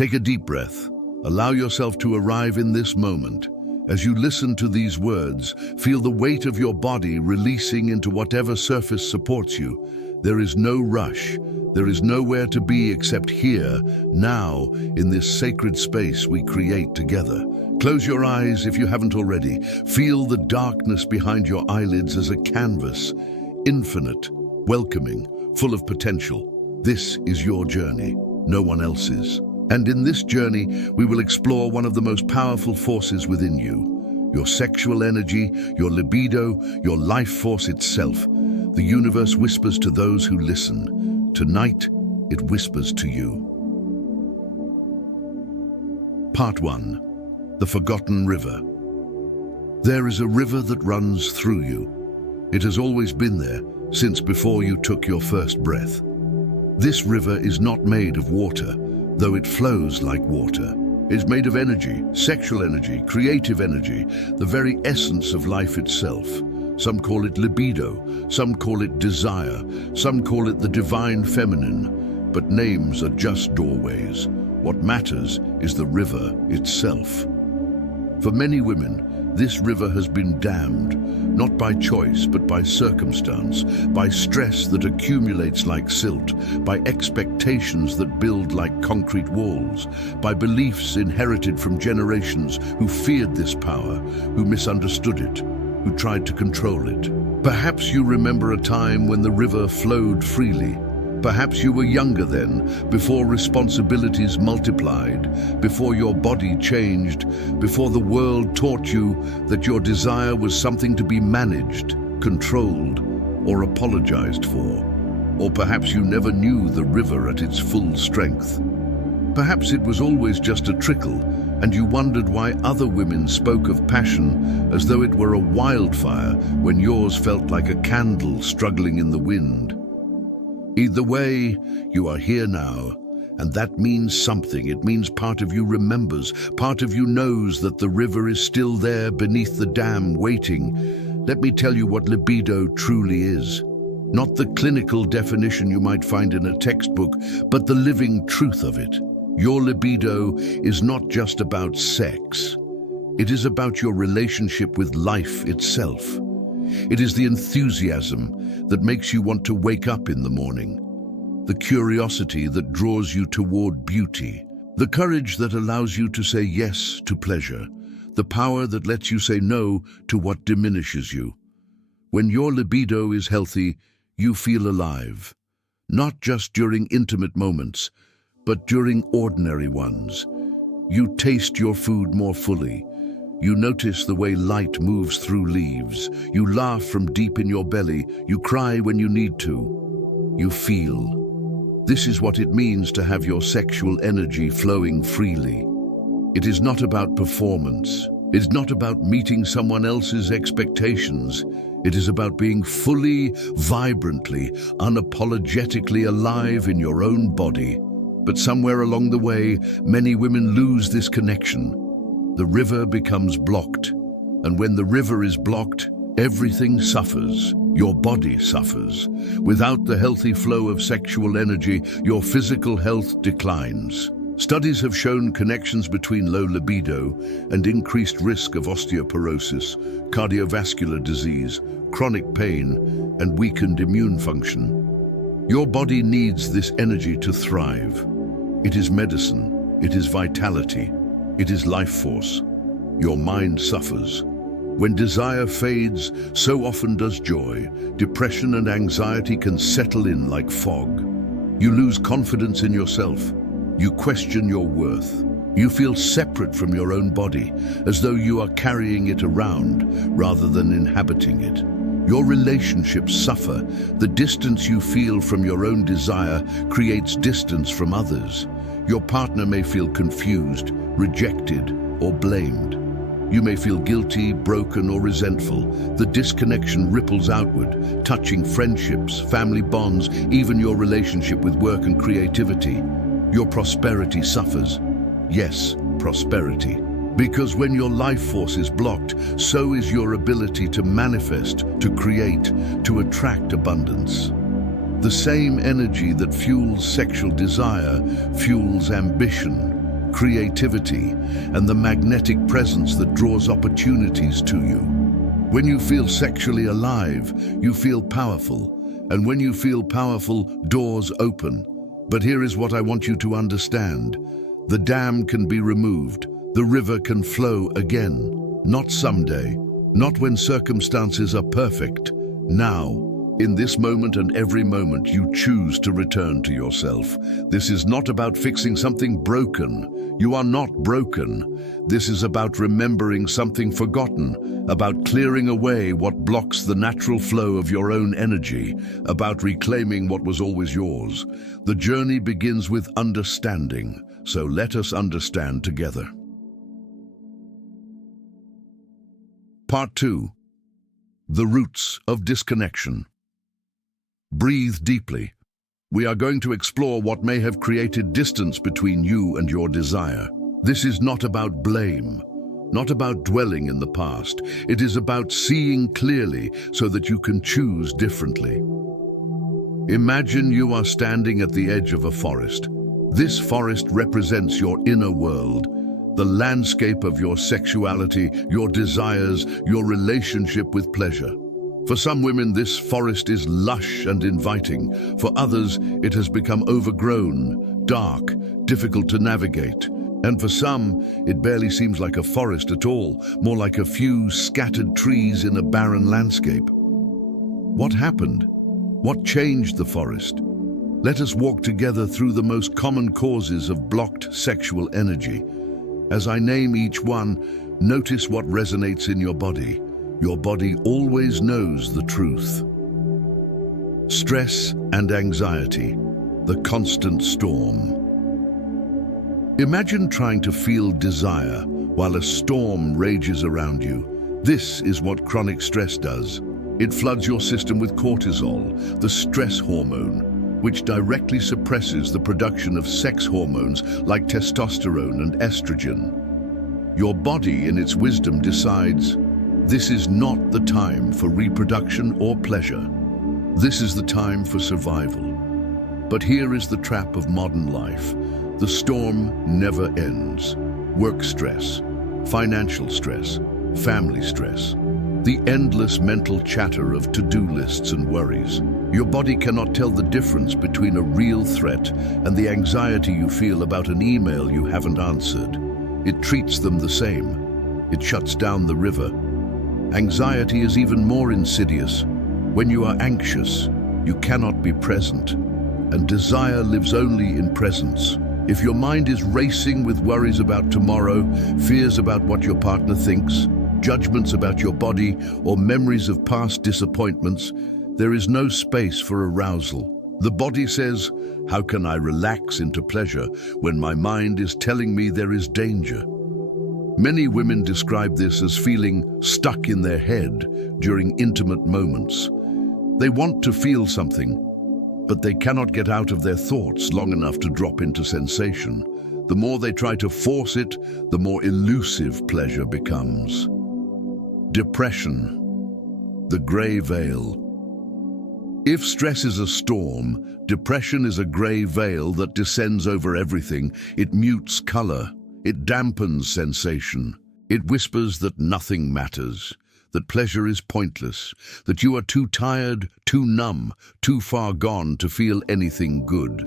Take a deep breath. Allow yourself to arrive in this moment. As you listen to these words, feel the weight of your body releasing into whatever surface supports you. There is no rush. There is nowhere to be except here, now, in this sacred space we create together. Close your eyes if you haven't already. Feel the darkness behind your eyelids as a canvas, infinite, welcoming, full of potential. This is your journey, no one else's. And in this journey, we will explore one of the most powerful forces within you, your sexual energy, your libido, your life force itself. The universe whispers to those who listen. Tonight, it whispers to you. Part 1. The Forgotten River. There is a river that runs through you. It has always been there, since before you took your first breath. This river is not made of water, though it flows like water. It's made of energy, sexual energy, creative energy, the very essence of life itself. Some call it libido, some call it desire, some call it the divine feminine, but names are just doorways. What matters is the river itself. For many women, this river has been dammed, not by choice, but by circumstance, by stress that accumulates like silt, by expectations that build like concrete walls, by beliefs inherited from generations who feared this power, who misunderstood it, who tried to control it. Perhaps you remember a time when the river flowed freely. Perhaps you were younger then, before responsibilities multiplied, before your body changed, before the world taught you that your desire was something to be managed, controlled, or apologized for. Or perhaps you never knew the river at its full strength. Perhaps it was always just a trickle, and you wondered why other women spoke of passion as though it were a wildfire when yours felt like a candle struggling in the wind. Either way, you are here now, and that means something. It means part of you remembers, part of you knows that the river is still there beneath the dam waiting. Let me tell you what libido truly is. Not the clinical definition you might find in a textbook, but the living truth of it. Your libido is not just about sex. It is about your relationship with life itself. It is the enthusiasm that makes you want to wake up in the morning, the curiosity that draws you toward beauty, the courage that allows you to say yes to pleasure, the power that lets you say no to what diminishes you. When your libido is healthy, you feel alive, not just during intimate moments, but during ordinary ones. You taste your food more fully. You notice the way light moves through leaves. You laugh from deep in your belly. You cry when you need to. You feel. This is what it means to have your sexual energy flowing freely. It is not about performance. It is not about meeting someone else's expectations. It is about being fully, vibrantly, unapologetically alive in your own body. But somewhere along the way, many women lose this connection. The river becomes blocked, and when the river is blocked, everything suffers. Your body suffers. Without the healthy flow of sexual energy, your physical health declines. Studies have shown connections between low libido and increased risk of osteoporosis, cardiovascular disease, chronic pain, and weakened immune function. Your body needs this energy to thrive. It is medicine. It is vitality. It is life force. Your mind suffers. When desire fades, so often does joy. Depression and anxiety can settle in like fog. You lose confidence in yourself. You question your worth. You feel separate from your own body, as though you are carrying it around rather than inhabiting it. Your relationships suffer. The distance you feel from your own desire creates distance from others. Your partner may feel confused, rejected, or blamed. You may feel guilty, broken, or resentful. The disconnection ripples outward, touching friendships, family bonds, even your relationship with work and creativity. Your prosperity suffers. Yes, prosperity. Because when your life force is blocked, so is your ability to manifest, to create, to attract abundance. The same energy that fuels sexual desire fuels ambition, creativity, and the magnetic presence that draws opportunities to you. When you feel sexually alive, you feel powerful, and when you feel powerful, doors open. But here is what I want you to understand. The dam can be removed, the river can flow again. Not someday, not when circumstances are perfect. Now, in this moment and every moment, you choose to return to yourself. This is not about fixing something broken. You are not broken. This is about remembering something forgotten, about clearing away what blocks the natural flow of your own energy, about reclaiming what was always yours. The journey begins with understanding, so let us understand together. Part 2. The roots of disconnection. Breathe deeply. We are going to explore what may have created distance between you and your desire. This is not about blame, not about dwelling in the past. It is about seeing clearly so that you can choose differently. Imagine you are standing at the edge of a forest. This forest represents your inner world, the landscape of your sexuality, your desires, your relationship with pleasure. For some women, this forest is lush and inviting. For others, it has become overgrown, dark, difficult to navigate. And for some, it barely seems like a forest at all, more like a few scattered trees in a barren landscape. What happened? What changed the forest? Let us walk together through the most common causes of blocked sexual energy. As I name each one, notice what resonates in your body. Your body always knows the truth. Stress and anxiety, the constant storm. Imagine trying to feel desire while a storm rages around you. This is what chronic stress does. It floods your system with cortisol, the stress hormone, which directly suppresses the production of sex hormones like testosterone and estrogen. Your body, in its wisdom, decides, this is not the time for reproduction or pleasure. This is the time for survival. But here is the trap of modern life. The storm never ends. Work stress, financial stress, family stress, the endless mental chatter of to-do lists and worries. Your body cannot tell the difference between a real threat and the anxiety you feel about an email you haven't answered. It treats them the same. It shuts down the river. Anxiety is even more insidious. When you are anxious, you cannot be present, and desire lives only in presence. If your mind is racing with worries about tomorrow, fears about what your partner thinks, judgments about your body, or memories of past disappointments, there is no space for arousal. The body says, how can I relax into pleasure when my mind is telling me there is danger? Many women describe this as feeling stuck in their head during intimate moments. They want to feel something, but they cannot get out of their thoughts long enough to drop into sensation. The more they try to force it, the more elusive pleasure becomes. Depression, the gray veil. If stress is a storm, depression is a gray veil that descends over everything. It mutes color. It dampens sensation. It whispers that nothing matters, that pleasure is pointless, that you are too tired, too numb, too far gone to feel anything good.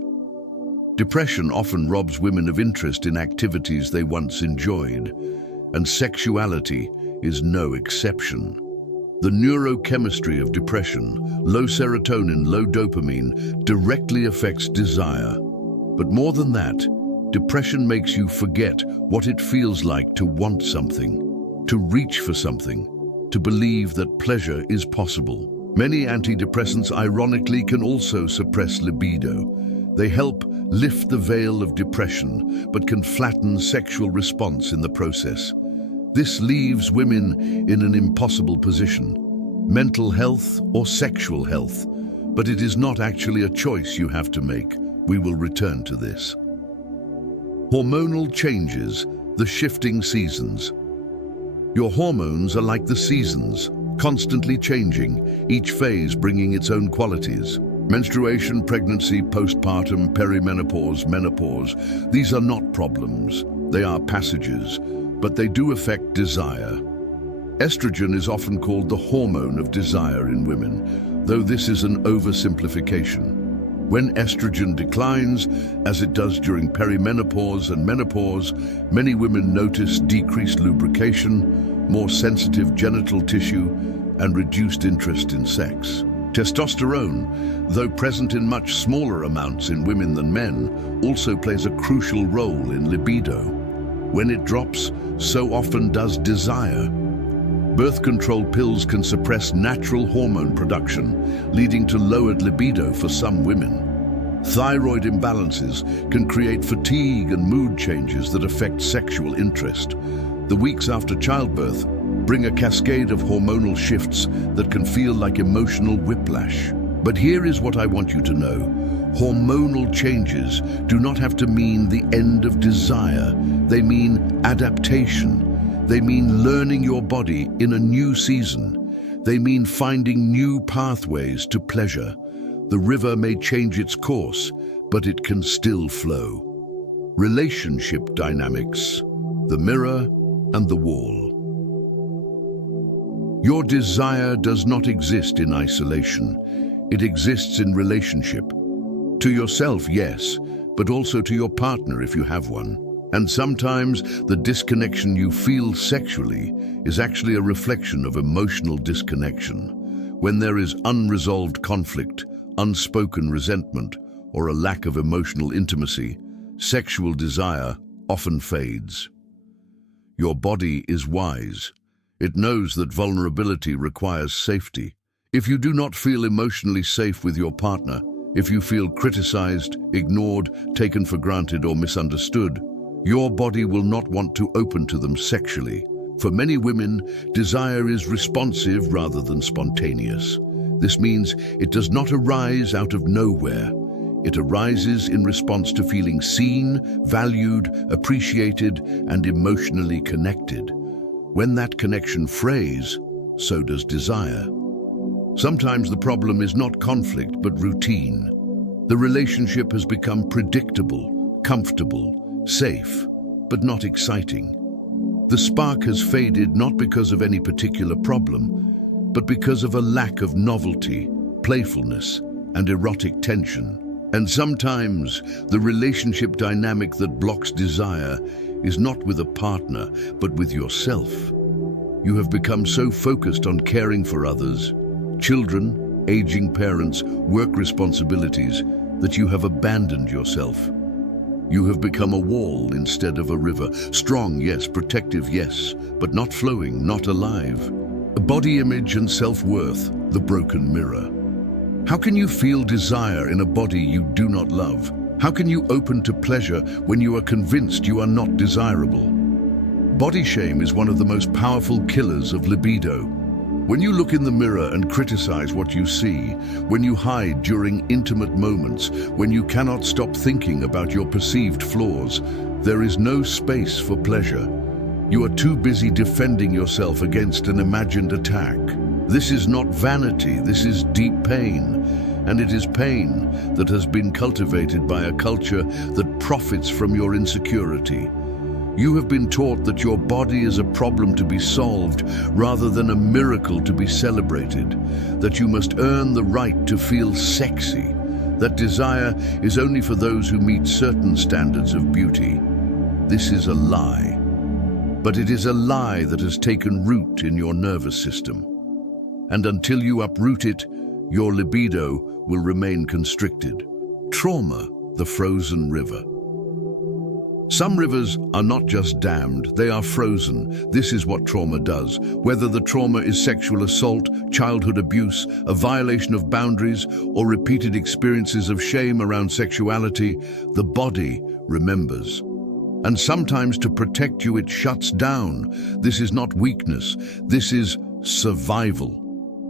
Depression often robs women of interest in activities they once enjoyed, and sexuality is no exception. The neurochemistry of depression, low serotonin, low dopamine, directly affects desire. But more than that, depression makes you forget what it feels like to want something, to reach for something, to believe that pleasure is possible. Many antidepressants, ironically, can also suppress libido. They help lift the veil of depression, but can flatten sexual response in the process. This leaves women in an impossible position: mental health or sexual health. But it is not actually a choice you have to make. We will return to this. Hormonal changes, the shifting seasons. Your hormones are like the seasons, constantly changing, each phase bringing its own qualities. Menstruation, pregnancy, postpartum, perimenopause, menopause, these are not problems. They are passages, but they do affect desire. Estrogen is often called the hormone of desire in women, though this is an oversimplification. When estrogen declines, as it does during perimenopause and menopause, many women notice decreased lubrication, more sensitive genital tissue, and reduced interest in sex. Testosterone, though present in much smaller amounts in women than men, also plays a crucial role in libido. When it drops, so often does desire. Birth control pills can suppress natural hormone production, leading to lowered libido for some women. Thyroid imbalances can create fatigue and mood changes that affect sexual interest. The weeks after childbirth bring a cascade of hormonal shifts that can feel like emotional whiplash. But here is what I want you to know. Hormonal changes do not have to mean the end of desire. They mean adaptation. They mean learning your body in a new season. They mean finding new pathways to pleasure. The river may change its course, but it can still flow. Relationship dynamics, the mirror and the wall. Your desire does not exist in isolation. It exists in relationship. To yourself, yes, but also to your partner if you have one. And sometimes the disconnection you feel sexually is actually a reflection of emotional disconnection. When there is unresolved conflict, unspoken resentment, or a lack of emotional intimacy, sexual desire often fades. Your body is wise. It knows that vulnerability requires safety. If you do not feel emotionally safe with your partner, if you feel criticized, ignored, taken for granted, or misunderstood, your body will not want to open to them sexually. For many women, desire is responsive rather than spontaneous. This means it does not arise out of nowhere. It arises in response to feeling seen, valued, appreciated, and emotionally connected. When that connection frays, so does desire. Sometimes the problem is not conflict, but routine. The relationship has become predictable, comfortable, safe, but not exciting. The spark has faded not because of any particular problem, but because of a lack of novelty, playfulness, and erotic tension. And sometimes the relationship dynamic that blocks desire is not with a partner, but with yourself. You have become so focused on caring for others, children, aging parents, work responsibilities, that you have abandoned yourself. You have become a wall instead of a river. Strong, yes, protective, yes, but not flowing, not alive. Body image and self-worth, the broken mirror. How can you feel desire in a body you do not love? How can you open to pleasure when you are convinced you are not desirable? Body shame is one of the most powerful killers of libido. When you look in the mirror and criticize what you see, when you hide during intimate moments, when you cannot stop thinking about your perceived flaws, there is no space for pleasure. You are too busy defending yourself against an imagined attack. This is not vanity, this is deep pain. And it is pain that has been cultivated by a culture that profits from your insecurity. You have been taught that your body is a problem to be solved rather than a miracle to be celebrated, that you must earn the right to feel sexy, that desire is only for those who meet certain standards of beauty. This is a lie. But it is a lie that has taken root in your nervous system. And until you uproot it, your libido will remain constricted. Trauma, the frozen river. Some rivers are not just dammed, they are frozen. This is what trauma does. Whether the trauma is sexual assault, childhood abuse, a violation of boundaries, or repeated experiences of shame around sexuality, the body remembers. And sometimes to protect you, it shuts down. This is not weakness, this is survival.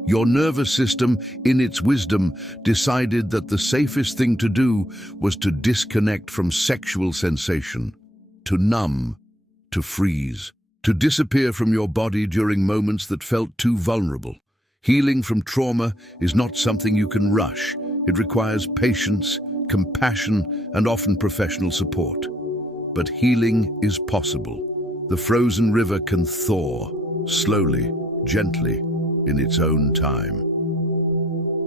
Your nervous system, in its wisdom, decided that the safest thing to do was to disconnect from sexual sensation, to numb, to freeze, to disappear from your body during moments that felt too vulnerable. Healing from trauma is not something you can rush. It requires patience, compassion, and often professional support. But healing is possible. The frozen river can thaw, slowly, gently, in its own time.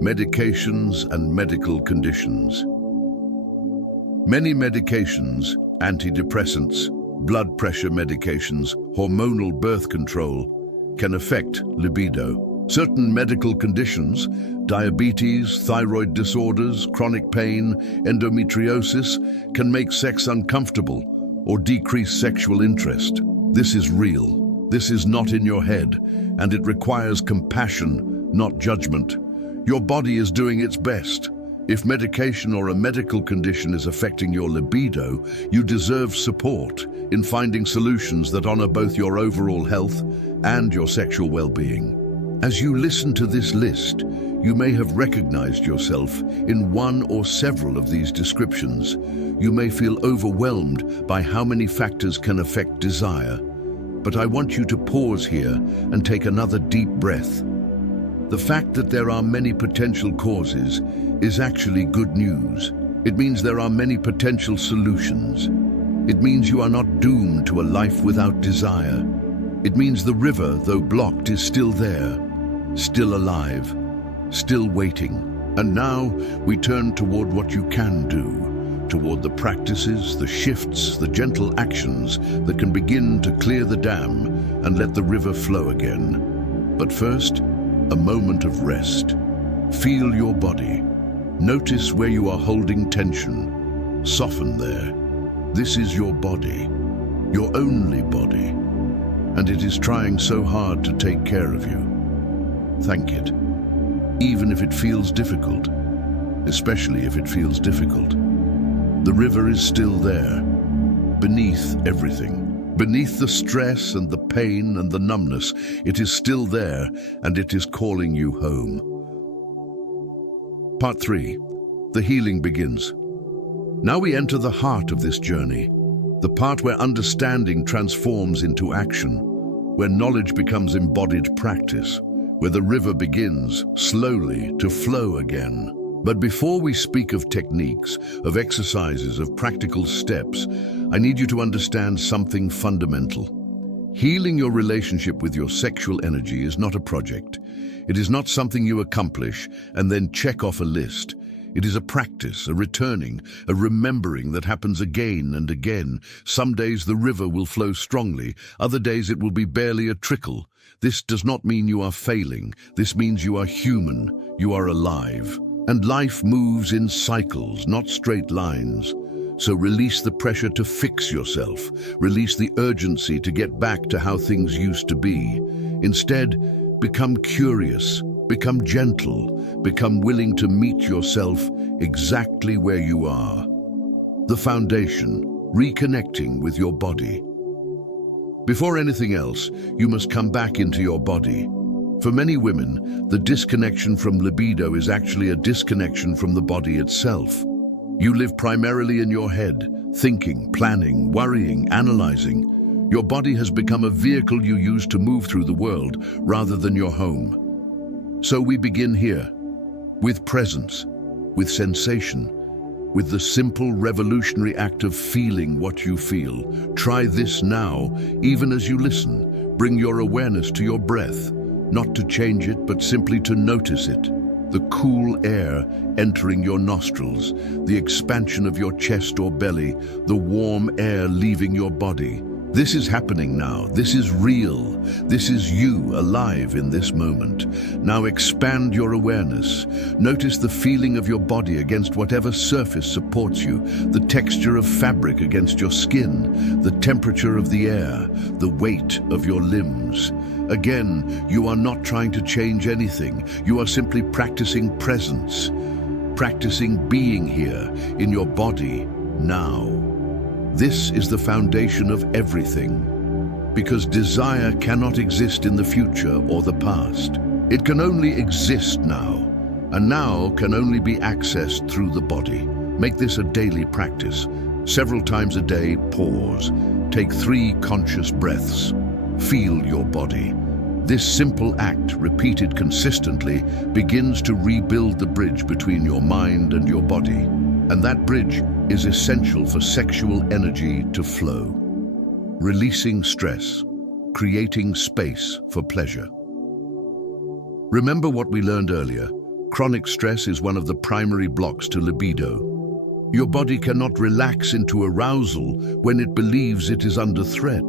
Medications and medical conditions. Many medications, antidepressants, blood pressure medications, hormonal birth control, can affect libido. Certain medical conditions, diabetes, thyroid disorders, chronic pain, endometriosis, can make sex uncomfortable or decrease sexual interest. This is real. This is not in your head, and it requires compassion, not judgment. Your body is doing its best. If medication or a medical condition is affecting your libido, you deserve support in finding solutions that honor both your overall health and your sexual well-being. As you listen to this list, you may have recognized yourself in one or several of these descriptions. You may feel overwhelmed by how many factors can affect desire. But I want you to pause here and take another deep breath. The fact that there are many potential causes is actually good news. It means there are many potential solutions. It means you are not doomed to a life without desire. It means the river, though blocked, is still there, still alive, still waiting. And now we turn toward what you can do, toward the practices, the shifts, the gentle actions that can begin to clear the dam and let the river flow again. But first, a moment of rest. Feel your body. Notice where you are holding tension. Soften there. This is your body, your only body, and it is trying so hard to take care of you. Thank it, even if it feels difficult, especially if it feels difficult. The river is still there, beneath everything. Beneath the stress and the pain and the numbness, it is still there, and it is calling you home. Part 3. The healing begins. Now we enter the heart of this journey, the part where understanding transforms into action, where knowledge becomes embodied practice, where the river begins, slowly, to flow again. But before we speak of techniques, of exercises, of practical steps, I need you to understand something fundamental. Healing your relationship with your sexual energy is not a project. It is not something you accomplish and then check off a list. It is a practice, a returning, a remembering that happens again and again. Some days the river will flow strongly, other days it will be barely a trickle. This does not mean you are failing. This means you are human, you are alive. And life moves in cycles, not straight lines. So release the pressure to fix yourself. Release the urgency to get back to how things used to be. Instead, become curious, become gentle, become willing to meet yourself exactly where you are. The foundation, reconnecting with your body. Before anything else, you must come back into your body. For many women, the disconnection from libido is actually a disconnection from the body itself. You live primarily in your head, thinking, planning, worrying, analyzing. Your body has become a vehicle you use to move through the world rather than your home. So we begin here, with presence, with sensation, with the simple revolutionary act of feeling what you feel. Try this now, even as you listen. Bring your awareness to your breath. Not to change it, but simply to notice it. The cool air entering your nostrils, the expansion of your chest or belly, the warm air leaving your body. This is happening now. This is real. This is you alive in this moment. Now expand your awareness. Notice the feeling of your body against whatever surface supports you, the texture of fabric against your skin, the temperature of the air, the weight of your limbs. Again, you are not trying to change anything. You are simply practicing presence, practicing being here in your body now. This is the foundation of everything, because desire cannot exist in the future or the past. It can only exist now, and now can only be accessed through the body. Make this a daily practice. Several times a day, pause. Take 3 conscious breaths. Feel your body. This simple act, repeated consistently, begins to rebuild the bridge between your mind and your body. And that bridge is essential for sexual energy to flow. Releasing stress, creating space for pleasure. Remember what we learned earlier. Chronic stress is one of the primary blocks to libido. Your body cannot relax into arousal when it believes it is under threat.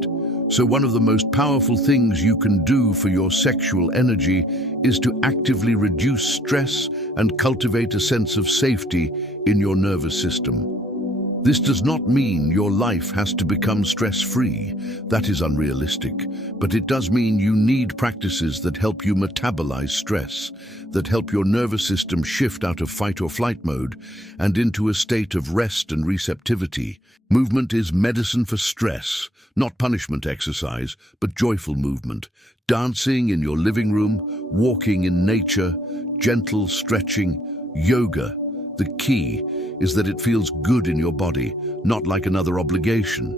So one of the most powerful things you can do for your sexual energy is to actively reduce stress and cultivate a sense of safety in your nervous system. This does not mean your life has to become stress-free. That is unrealistic. But it does mean you need practices that help you metabolize stress, that help your nervous system shift out of fight or flight mode and into a state of rest and receptivity. Movement is medicine for stress, not punishment exercise, but joyful movement. Dancing in your living room, walking in nature, gentle stretching, yoga. The key is that it feels good in your body, not like another obligation.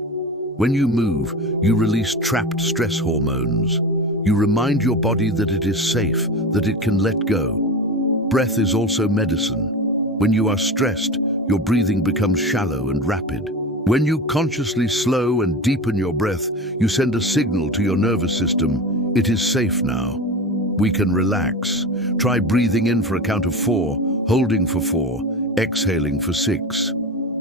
When you move, you release trapped stress hormones. You remind your body that it is safe, that it can let go. Breath is also medicine. When you are stressed, your breathing becomes shallow and rapid. When you consciously slow and deepen your breath, you send a signal to your nervous system, it is safe now. We can relax. Try breathing in for a count of 4, holding for 4, exhaling for 6.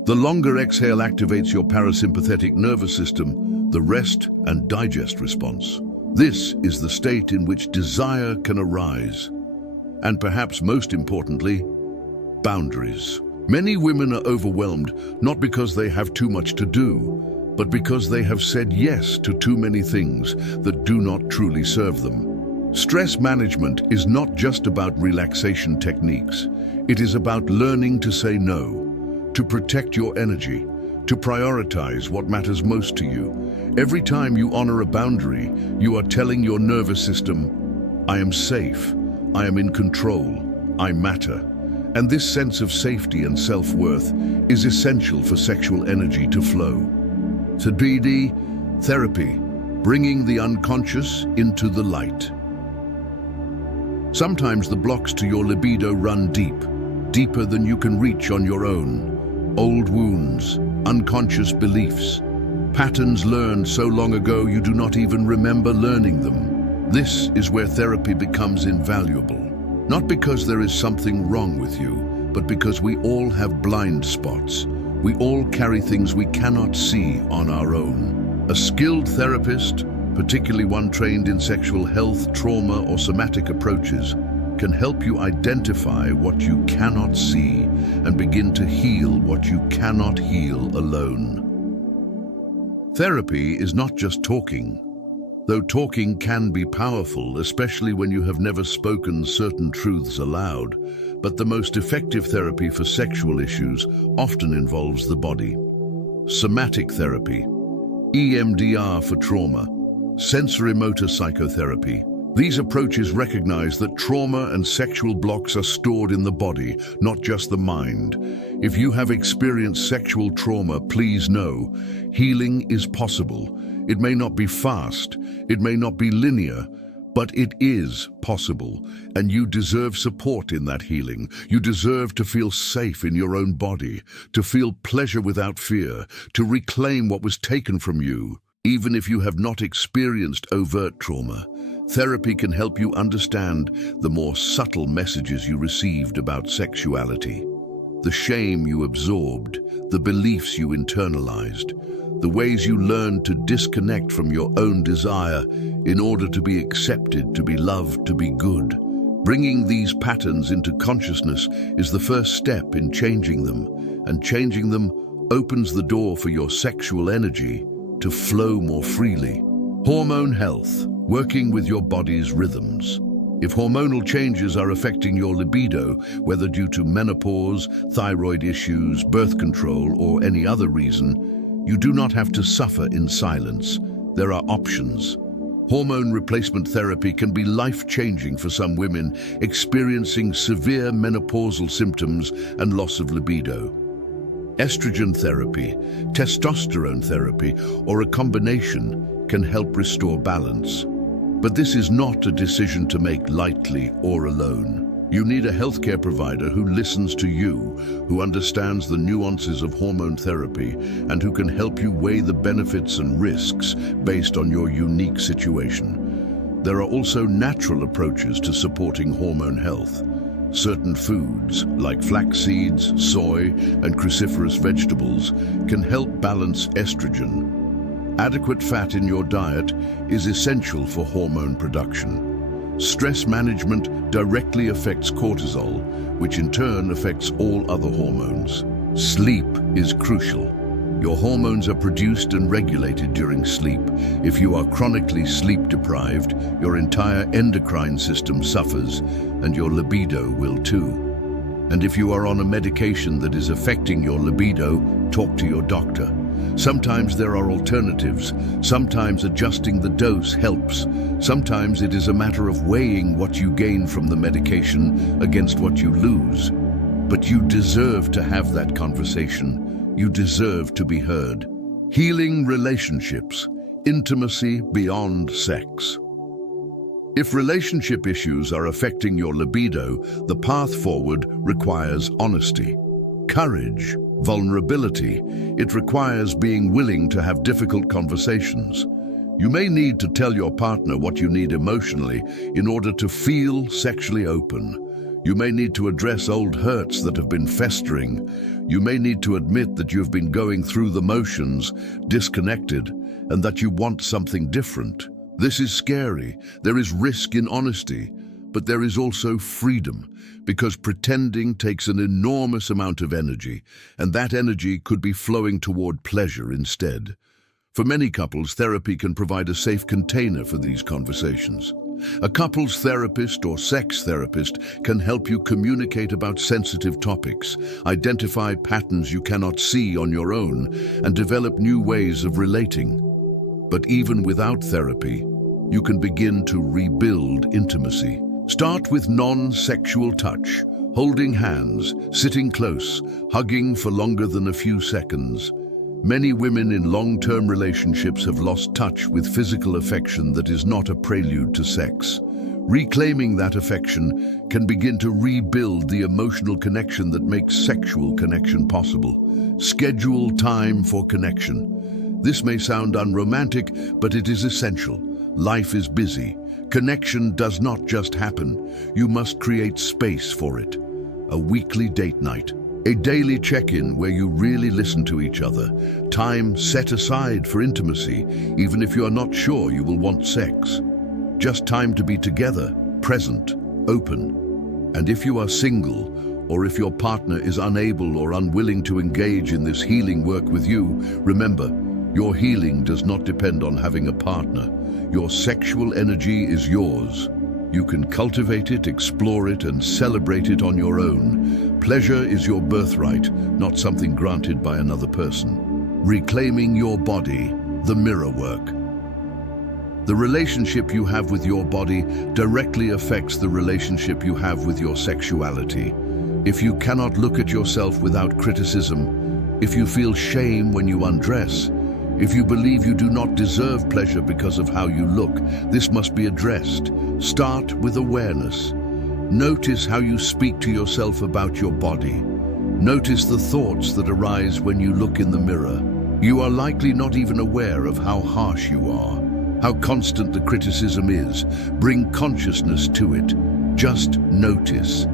The longer exhale activates your parasympathetic nervous system, the rest and digest response. This is the state in which desire can arise. And perhaps most importantly, boundaries. Many women are overwhelmed not because they have too much to do, but because they have said yes to too many things that do not truly serve them. Stress management is not just about relaxation techniques. It is about learning to say no, to protect your energy, to prioritize what matters most to you. Every time you honor a boundary, you are telling your nervous system, I am safe, I am in control, I matter. And this sense of safety and self-worth is essential for sexual energy to flow. Libido therapy, bringing the unconscious into the light. Sometimes the blocks to your libido run deep, deeper than you can reach on your own. Old wounds, unconscious beliefs, patterns learned so long ago you do not even remember learning them. This is where therapy becomes invaluable. Not because there is something wrong with you, but because we all have blind spots. We all carry things we cannot see on our own. A skilled therapist, particularly one trained in sexual health, trauma, or somatic approaches, can help you identify what you cannot see and begin to heal what you cannot heal alone. Therapy is not just talking. Though talking can be powerful, especially when you have never spoken certain truths aloud, but the most effective therapy for sexual issues often involves the body. Somatic therapy, EMDR for trauma, sensory-motor psychotherapy. These approaches recognize that trauma and sexual blocks are stored in the body, not just the mind. If you have experienced sexual trauma, please know, healing is possible. It may not be fast, it may not be linear, but it is possible, and you deserve support in that healing. You deserve to feel safe in your own body, to feel pleasure without fear, to reclaim what was taken from you. Even if you have not experienced overt trauma, therapy can help you understand the more subtle messages you received about sexuality, the shame you absorbed, the beliefs you internalized, the ways you learned to disconnect from your own desire in order to be accepted, to be loved, to be good. Bringing these patterns into consciousness is the first step in changing them, and changing them opens the door for your sexual energy to flow more freely. Hormone health, working with your body's rhythms. If hormonal changes are affecting your libido, whether due to menopause, thyroid issues, birth control, or any other reason, you do not have to suffer in silence. There are options. Hormone replacement therapy can be life-changing for some women experiencing severe menopausal symptoms and loss of libido. Estrogen therapy, testosterone therapy, or a combination can help restore balance. But this is not a decision to make lightly or alone. You need a healthcare provider who listens to you, who understands the nuances of hormone therapy, and who can help you weigh the benefits and risks based on your unique situation. There are also natural approaches to supporting hormone health. Certain foods, like flax seeds, soy, and cruciferous vegetables, can help balance estrogen. Adequate fat in your diet is essential for hormone production. Stress management directly affects cortisol, which in turn affects all other hormones. Sleep is crucial. Your hormones are produced and regulated during sleep. If you are chronically sleep deprived, your entire endocrine system suffers, and your libido will too. And if you are on a medication that is affecting your libido, talk to your doctor. Sometimes there are alternatives. Sometimes adjusting the dose helps. Sometimes it is a matter of weighing what you gain from the medication against what you lose. But you deserve to have that conversation. You deserve to be heard. Healing relationships, intimacy beyond sex. If relationship issues are affecting your libido, the path forward requires honesty, courage, vulnerability. It requires being willing to have difficult conversations. You may need to tell your partner what you need emotionally in order to feel sexually open. You may need to address old hurts that have been festering. You may need to admit that you've been going through the motions, disconnected, and that you want something different. This is scary. There is risk in honesty, but there is also freedom, because pretending takes an enormous amount of energy, and that energy could be flowing toward pleasure instead. For many couples, therapy can provide a safe container for these conversations. A couples therapist or sex therapist can help you communicate about sensitive topics, identify patterns you cannot see on your own, and develop new ways of relating. But even without therapy, you can begin to rebuild intimacy. Start with non-sexual touch, holding hands, sitting close, hugging for longer than a few seconds. Many women in long-term relationships have lost touch with physical affection that is not a prelude to sex. Reclaiming that affection can begin to rebuild the emotional connection that makes sexual connection possible. Schedule time for connection. This may sound unromantic, but it is essential. Life is busy. Connection does not just happen. You must create space for it. A weekly date night. A daily check-in where you really listen to each other. Time set aside for intimacy, even if you are not sure you will want sex. Just time to be together, present, open. And if you are single, or if your partner is unable or unwilling to engage in this healing work with you, remember, your healing does not depend on having a partner. Your sexual energy is yours. You can cultivate it, explore it, and celebrate it on your own. Pleasure is your birthright, not something granted by another person. Reclaiming your body, the mirror work. The relationship you have with your body directly affects the relationship you have with your sexuality. If you cannot look at yourself without criticism, if you feel shame when you undress, if you believe you do not deserve pleasure because of how you look, this must be addressed. Start with awareness. Notice how you speak to yourself about your body. Notice the thoughts that arise when you look in the mirror. You are likely not even aware of how harsh you are, how constant the criticism is. Bring consciousness to it. Just notice.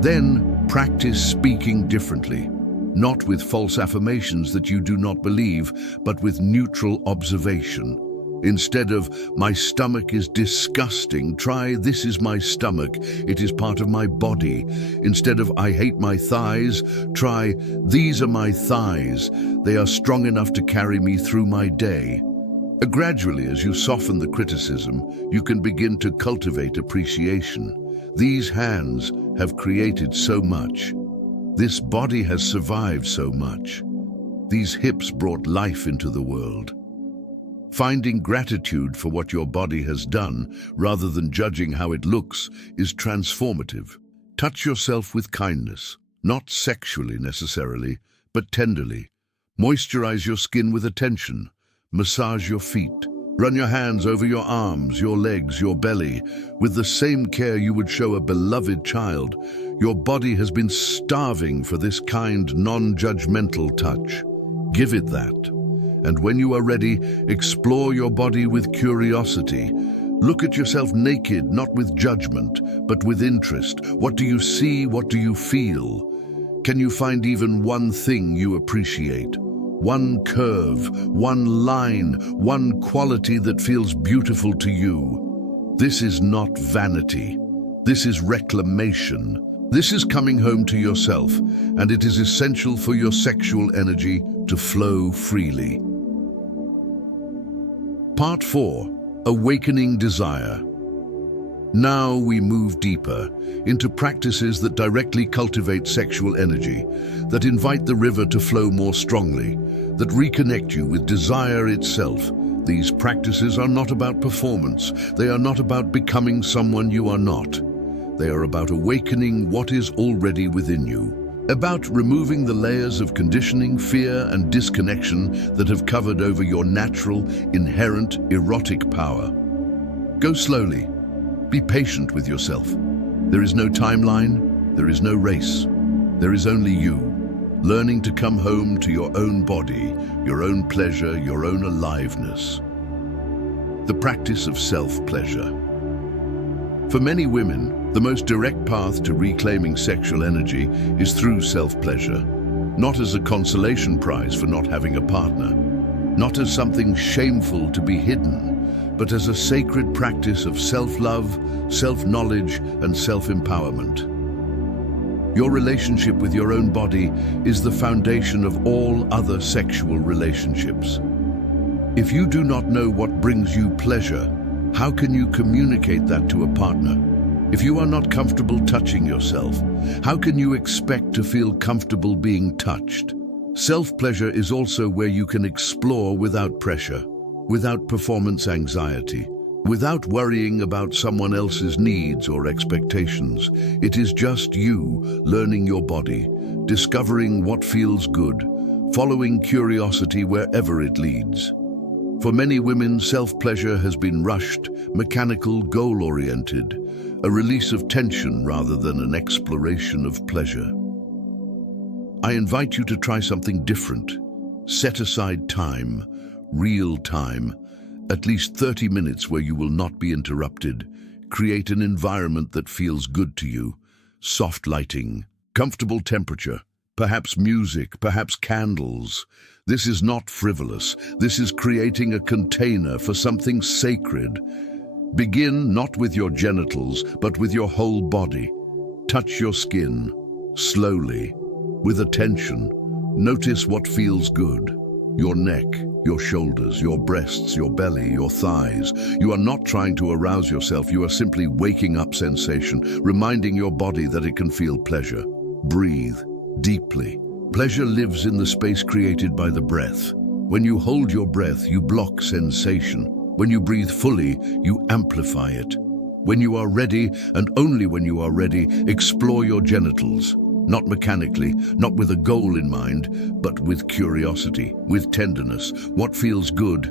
Then practice speaking differently. Not with false affirmations that you do not believe, but with neutral observation. Instead of, "My stomach is disgusting," try, "This is my stomach, it is part of my body." Instead of, "I hate my thighs," try, "These are my thighs, they are strong enough to carry me through my day." Gradually, as you soften the criticism, you can begin to cultivate appreciation. These hands have created so much. This body has survived so much. These hips brought life into the world. Finding gratitude for what your body has done, rather than judging how it looks, is transformative. Touch yourself with kindness, not sexually necessarily, but tenderly. Moisturize your skin with attention. Massage your feet. Run your hands over your arms, your legs, your belly, with the same care you would show a beloved child. Your body has been starving for this kind, non-judgmental touch. Give it that. And when you are ready, explore your body with curiosity. Look at yourself naked, not with judgment, but with interest. What do you see? What do you feel? Can you find even one thing you appreciate? One curve, one line, one quality that feels beautiful to you. This is not vanity. This is reclamation. This is coming home to yourself, and it is essential for your sexual energy to flow freely. Part 4. Awakening Desire. Now we move deeper into practices that directly cultivate sexual energy, that invite the river to flow more strongly, that reconnect you with desire itself. These practices are not about performance. They are not about becoming someone you are not. They are about awakening what is already within you, about removing the layers of conditioning, fear, and disconnection that have covered over your natural, inherent, erotic power. Go slowly. Be patient with yourself. There is no timeline, there is no race. There is only you, learning to come home to your own body, your own pleasure, your own aliveness. The practice of self-pleasure. For many women, the most direct path to reclaiming sexual energy is through self-pleasure, not as a consolation prize for not having a partner, not as something shameful to be hidden, but as a sacred practice of self-love, self-knowledge, and self-empowerment. Your relationship with your own body is the foundation of all other sexual relationships. If you do not know what brings you pleasure, how can you communicate that to a partner? If you are not comfortable touching yourself, how can you expect to feel comfortable being touched? Self-pleasure is also where you can explore without pressure, without performance anxiety, without worrying about someone else's needs or expectations. It is just you learning your body, discovering what feels good, following curiosity wherever it leads. For many women, self-pleasure has been rushed, mechanical, goal-oriented, a release of tension rather than an exploration of pleasure. I invite you to try something different. Set aside time, real time, at least 30 minutes where you will not be interrupted. Create an environment that feels good to you. Soft lighting, comfortable temperature, perhaps music, perhaps candles. This is not frivolous. This is creating a container for something sacred. Begin not with your genitals, but with your whole body. Touch your skin, slowly, with attention. Notice what feels good. Your neck, your shoulders, your breasts, your belly, your thighs. You are not trying to arouse yourself. You are simply waking up sensation, reminding your body that it can feel pleasure. Breathe deeply. Pleasure lives in the space created by the breath. When you hold your breath, you block sensation. When you breathe fully, you amplify it. When you are ready, and only when you are ready, explore your genitals. Not mechanically, not with a goal in mind, but with curiosity, with tenderness. What feels good?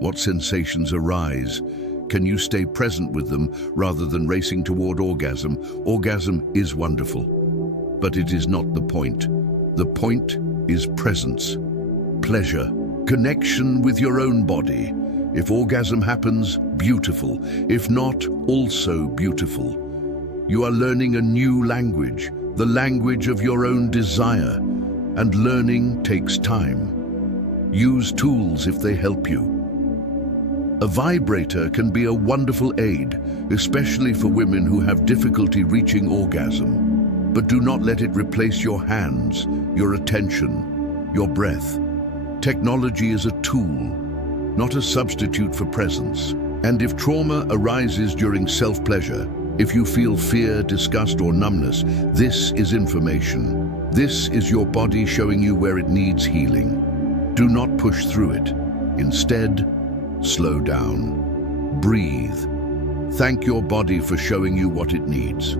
What sensations arise? Can you stay present with them rather than racing toward orgasm? Orgasm is wonderful, but it is not the point. The point is presence, pleasure, connection with your own body. If orgasm happens, beautiful. If not, also beautiful. You are learning a new language, the language of your own desire, and learning takes time. Use tools if they help you. A vibrator can be a wonderful aid, especially for women who have difficulty reaching orgasm. But do not let it replace your hands, your attention, your breath. Technology is a tool, not a substitute for presence. And if trauma arises during self-pleasure, if you feel fear, disgust, or numbness, this is information. This is your body showing you where it needs healing. Do not push through it. Instead, slow down. Breathe. Thank your body for showing you what it needs.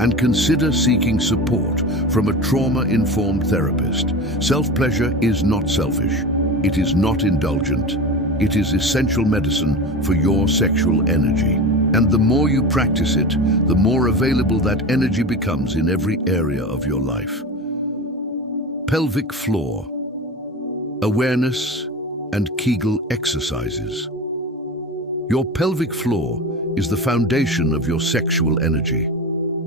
And consider seeking support from a trauma-informed therapist. Self-pleasure is not selfish. It is not indulgent. It is essential medicine for your sexual energy. And the more you practice it, the more available that energy becomes in every area of your life. Pelvic floor, awareness, and Kegel exercises. Your pelvic floor is the foundation of your sexual energy.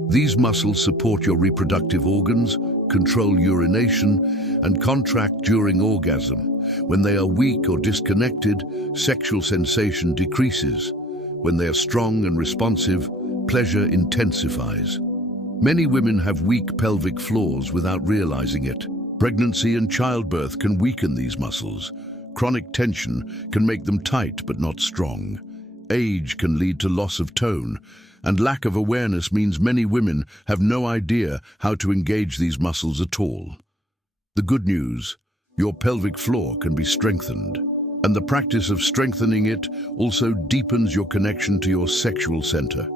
These muscles support your reproductive organs, control urination, and contract during orgasm. When they are weak or disconnected, sexual sensation decreases. When they are strong and responsive, pleasure intensifies. Many women have weak pelvic floors without realizing it. Pregnancy and childbirth can weaken these muscles. Chronic tension can make them tight but not strong. Age can lead to loss of tone, and lack of awareness means many women have no idea how to engage these muscles at all. The good news, your pelvic floor can be strengthened, and the practice of strengthening it also deepens your connection to your sexual center.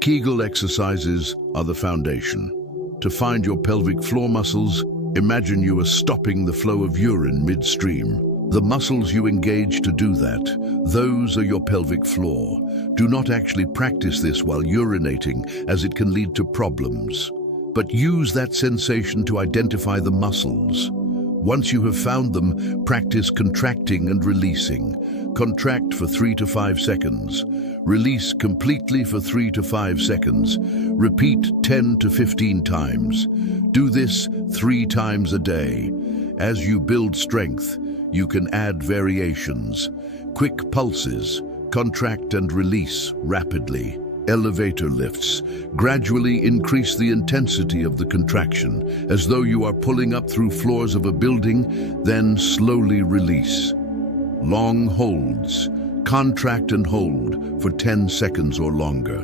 Kegel exercises are the foundation. To find your pelvic floor muscles, imagine you are stopping the flow of urine midstream. The muscles you engage to do that, those are your pelvic floor. Do not actually practice this while urinating, as it can lead to problems. But use that sensation to identify the muscles. Once you have found them, practice contracting and releasing. Contract for 3 to 5 seconds. Release completely for 3 to 5 seconds. Repeat 10 to 15 times. Do this 3 times a day. As you build strength, you can add variations. Quick pulses, contract and release rapidly. Elevator lifts, gradually increase the intensity of the contraction, as though you are pulling up through floors of a building, then slowly release. Long holds, contract and hold for 10 seconds or longer.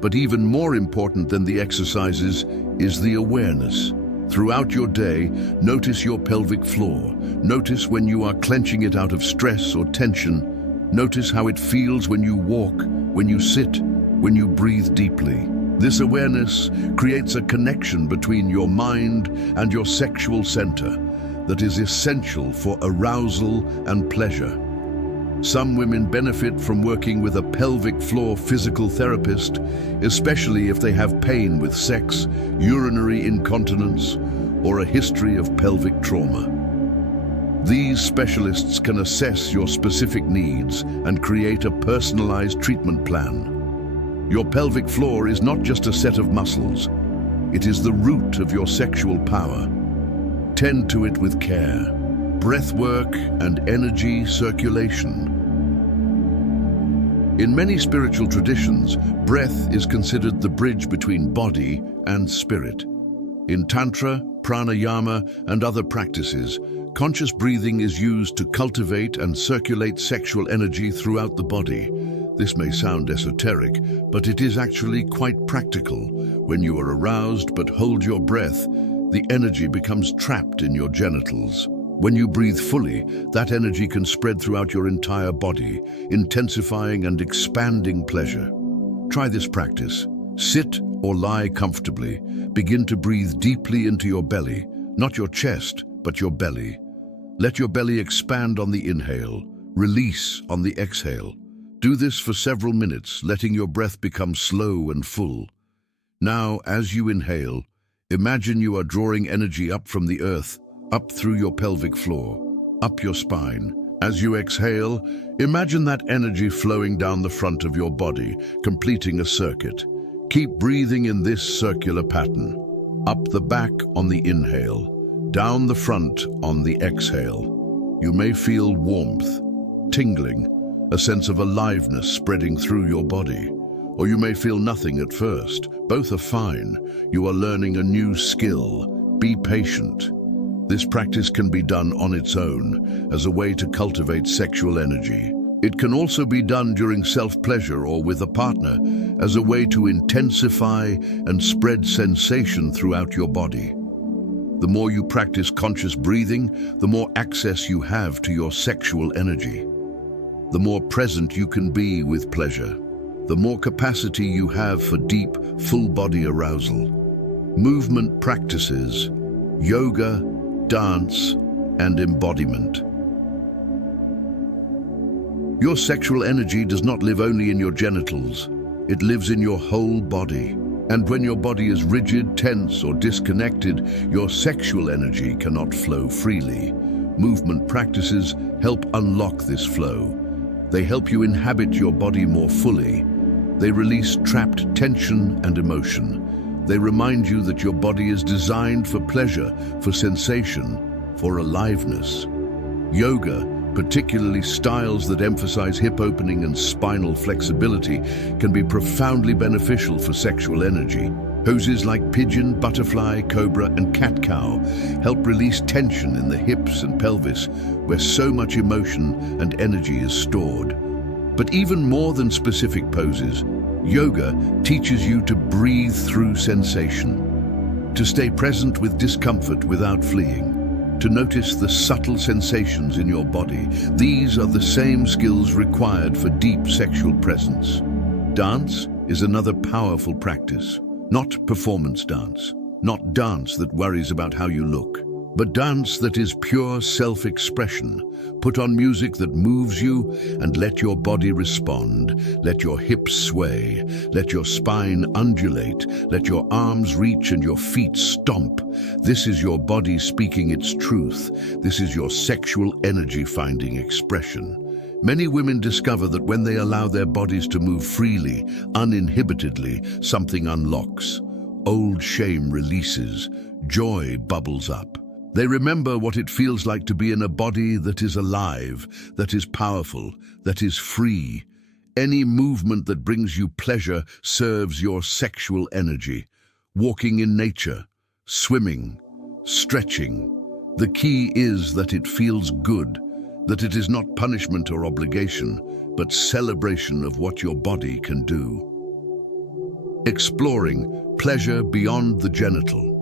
But even more important than the exercises is the awareness. Throughout your day, notice your pelvic floor. Notice when you are clenching it out of stress or tension. Notice how it feels when you walk, when you sit, when you breathe deeply. This awareness creates a connection between your mind and your sexual center that is essential for arousal and pleasure. Some women benefit from working with a pelvic floor physical therapist, especially if they have pain with sex, urinary incontinence, or a history of pelvic trauma. These specialists can assess your specific needs and create a personalized treatment plan. Your pelvic floor is not just a set of muscles. It is the root of your sexual power. Tend to it with care. Breath work and energy circulation. In many spiritual traditions, breath is considered the bridge between body and spirit. In Tantra, pranayama, and other practices, conscious breathing is used to cultivate and circulate sexual energy throughout the body. This may sound esoteric, but it is actually quite practical. When you are aroused but hold your breath, the energy becomes trapped in your genitals. When you breathe fully, that energy can spread throughout your entire body, intensifying and expanding pleasure. Try this practice. Sit or lie comfortably. Begin to breathe deeply into your belly, not your chest, but your belly. Let your belly expand on the inhale, release on the exhale. Do this for several minutes, letting your breath become slow and full. Now, as you inhale, imagine you are drawing energy up from the earth, up through your pelvic floor, up your spine. As you exhale, imagine that energy flowing down the front of your body, completing a circuit. Keep breathing in this circular pattern. Up the back on the inhale, down the front on the exhale. You may feel warmth, tingling, a sense of aliveness spreading through your body. Or you may feel nothing at first. Both are fine. You are learning a new skill. Be patient. This practice can be done on its own as a way to cultivate sexual energy. It can also be done during self-pleasure or with a partner as a way to intensify and spread sensation throughout your body. The more you practice conscious breathing, the more access you have to your sexual energy. The more present you can be with pleasure. The more capacity you have for deep, full-body arousal. Movement practices, yoga, dance, and embodiment. Your sexual energy does not live only in your genitals. It lives in your whole body. And when your body is rigid, tense, or disconnected, your sexual energy cannot flow freely. Movement practices help unlock this flow. They help you inhabit your body more fully. They release trapped tension and emotion. They remind you that your body is designed for pleasure, for sensation, for aliveness. Yoga, particularly styles that emphasize hip opening and spinal flexibility, can be profoundly beneficial for sexual energy. Poses like pigeon, butterfly, cobra, and cat-cow help release tension in the hips and pelvis, where so much emotion and energy is stored. But even more than specific poses, yoga teaches you to breathe through sensation, to stay present with discomfort without fleeing, to notice the subtle sensations in your body. These are the same skills required for deep sexual presence. Dance is another powerful practice. Not performance dance, not dance that worries about how you look, but dance that is pure self-expression. Put on music that moves you and let your body respond. Let your hips sway, let your spine undulate, let your arms reach and your feet stomp. This is your body speaking its truth. This is your sexual energy finding expression. Many women discover that when they allow their bodies to move freely, uninhibitedly, something unlocks. Old shame releases, joy bubbles up. They remember what it feels like to be in a body that is alive, that is powerful, that is free. Any movement that brings you pleasure serves your sexual energy. Walking in nature, swimming, stretching. The key is that it feels good, that it is not punishment or obligation, but celebration of what your body can do. Exploring pleasure beyond the genital.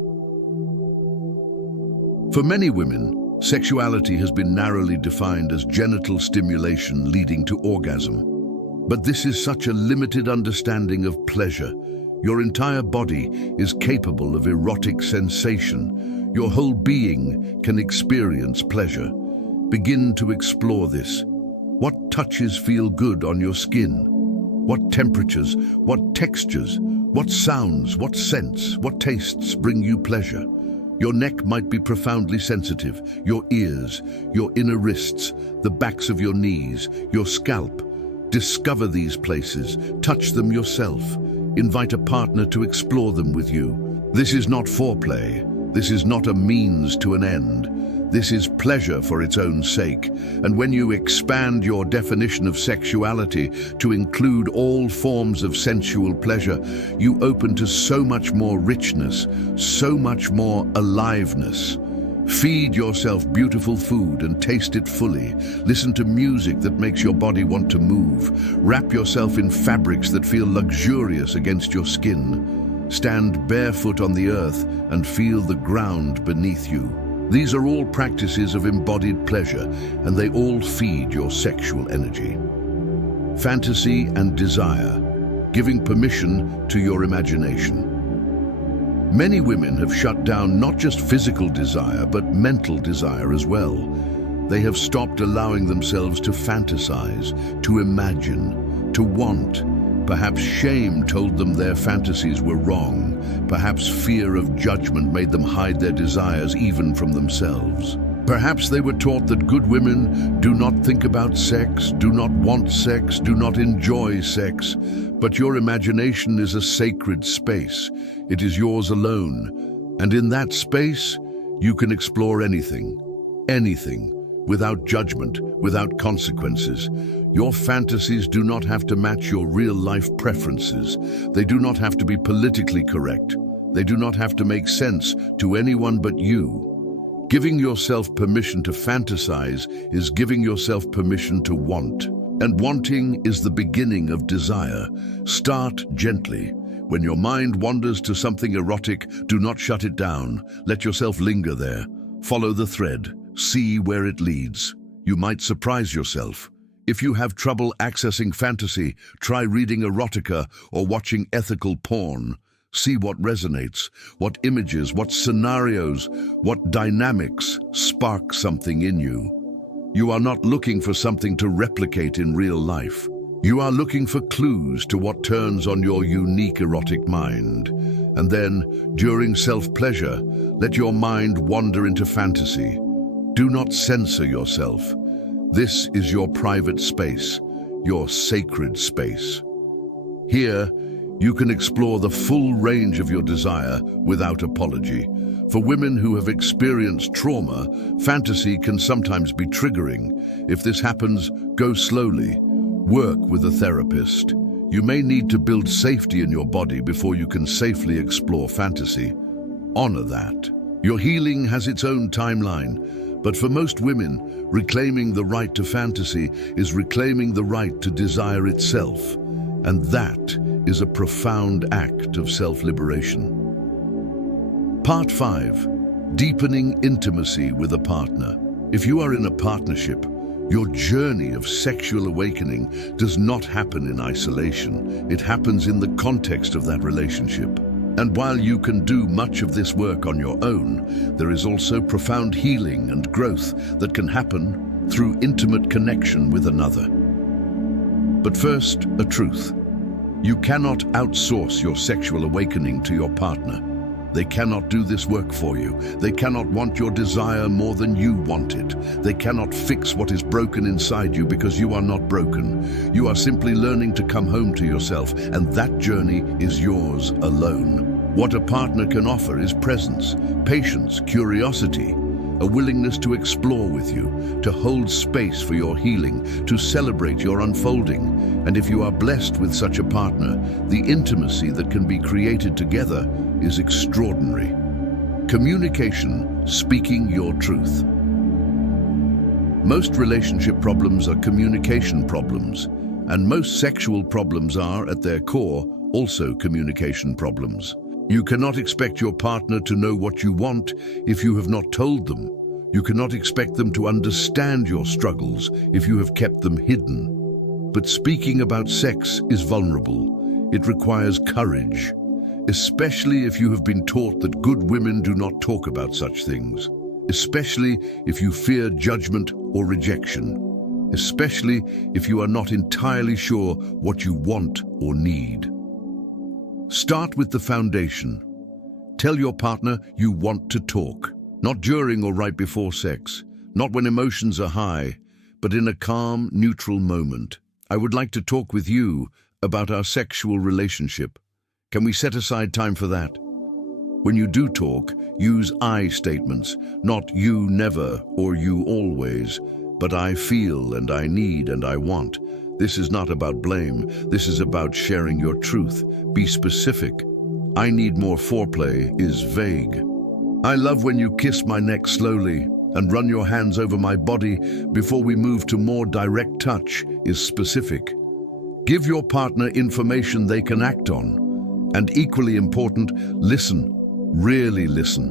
For many women, sexuality has been narrowly defined as genital stimulation leading to orgasm. But this is such a limited understanding of pleasure. Your entire body is capable of erotic sensation. Your whole being can experience pleasure. Begin to explore this. What touches feel good on your skin? What temperatures, what textures, what sounds, what scents, what tastes bring you pleasure? Your neck might be profoundly sensitive, your ears, your inner wrists, the backs of your knees, your scalp. Discover these places, touch them yourself. Invite a partner to explore them with you. This is not foreplay. This is not a means to an end. This is pleasure for its own sake. And when you expand your definition of sexuality to include all forms of sensual pleasure, you open to so much more richness, so much more aliveness. Feed yourself beautiful food and taste it fully. Listen to music that makes your body want to move. Wrap yourself in fabrics that feel luxurious against your skin. Stand barefoot on the earth and feel the ground beneath you. These are all practices of embodied pleasure, and they all feed your sexual energy. Fantasy and desire, giving permission to your imagination. Many women have shut down not just physical desire, but mental desire as well. They have stopped allowing themselves to fantasize, to imagine, to want. Perhaps shame told them their fantasies were wrong. Perhaps fear of judgment made them hide their desires even from themselves. Perhaps they were taught that good women do not think about sex, do not want sex, do not enjoy sex. But your imagination is a sacred space. It is yours alone. And in that space, you can explore anything, without judgment, without consequences. Your fantasies do not have to match your real-life preferences. They do not have to be politically correct. They do not have to make sense to anyone but you. Giving yourself permission to fantasize is giving yourself permission to want. And wanting is the beginning of desire. Start gently. When your mind wanders to something erotic, do not shut it down. Let yourself linger there. Follow the thread. See where it leads. You might surprise yourself. If you have trouble accessing fantasy, try reading erotica or watching ethical porn. See what resonates, what images, what scenarios, what dynamics spark something in you. You are not looking for something to replicate in real life. You are looking for clues to what turns on your unique erotic mind. And then, during self-pleasure, let your mind wander into fantasy. Do not censor yourself. This is your private space, your sacred space. Here, you can explore the full range of your desire without apology. For women who have experienced trauma, fantasy can sometimes be triggering. If this happens, go slowly. Work with a therapist. You may need to build safety in your body before you can safely explore fantasy. Honor that. Your healing has its own timeline, but for most women, reclaiming the right to fantasy is reclaiming the right to desire itself. And that is a profound act of self-liberation. Part 5. Deepening intimacy with a partner. If you are in a partnership, your journey of sexual awakening does not happen in isolation. It happens in the context of that relationship. And while you can do much of this work on your own, there is also profound healing and growth that can happen through intimate connection with another. But first, a truth. You cannot outsource your sexual awakening to your partner. They cannot do this work for you. They cannot want your desire more than you want it. They cannot fix what is broken inside you because you are not broken. You are simply learning to come home to yourself, and that journey is yours alone. What a partner can offer is presence, patience, curiosity, a willingness to explore with you, to hold space for your healing, to celebrate your unfolding. And if you are blessed with such a partner, the intimacy that can be created together is extraordinary. Communication, speaking your truth. Most relationship problems are communication problems, and most sexual problems are, at their core, also communication problems. You cannot expect your partner to know what you want if you have not told them. You cannot expect them to understand your struggles if you have kept them hidden. But speaking about sex is vulnerable. It requires courage, especially if you have been taught that good women do not talk about such things, especially if you fear judgment or rejection, especially if you are not entirely sure what you want or need. Start with the foundation. Tell your partner you want to talk, not during or right before sex, not when emotions are high, but in a calm, neutral moment. I would like to talk with you about our sexual relationship. Can we set aside time for that? When you do talk, use I statements, not you never or you always, but I feel and I need and I want. This is not about blame. This is about sharing your truth. Be specific. I need more foreplay is vague. I love when you kiss my neck slowly and run your hands over my body before we move to more direct touch is specific. Give your partner information they can act on. And equally important, listen. Really listen.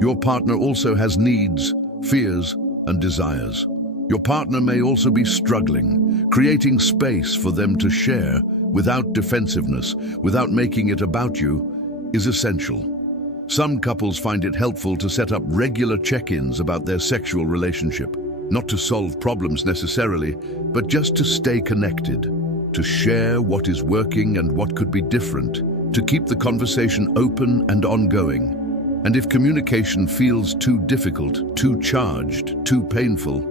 Your partner also has needs, fears, and desires. Your partner may also be struggling. Creating space for them to share without defensiveness, without making it about you, is essential. Some couples find it helpful to set up regular check-ins about their sexual relationship, not to solve problems necessarily, but just to stay connected, to share what is working and what could be different, to keep the conversation open and ongoing. And if communication feels too difficult, too charged, too painful,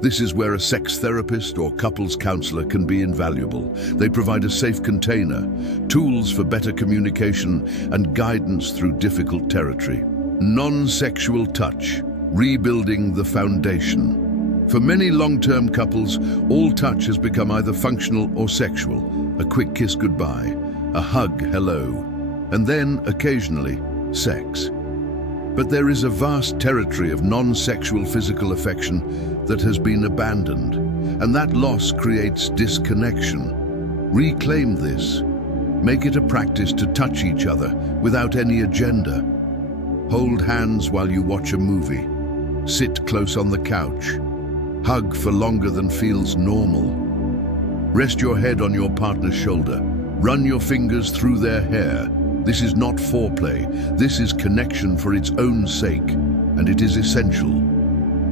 this is where a sex therapist or couples counselor can be invaluable. They provide a safe container, tools for better communication, and guidance through difficult territory. Non-sexual touch, rebuilding the foundation. For many long-term couples, all touch has become either functional or sexual. A quick kiss goodbye, a hug hello, and then, occasionally, sex. But there is a vast territory of non-sexual physical affection that has been abandoned, and that loss creates disconnection. Reclaim this. Make it a practice to touch each other without any agenda. Hold hands while you watch a movie. Sit close on the couch. Hug for longer than feels normal. Rest your head on your partner's shoulder. Run your fingers through their hair. This is not foreplay. This is connection for its own sake, and it is essential.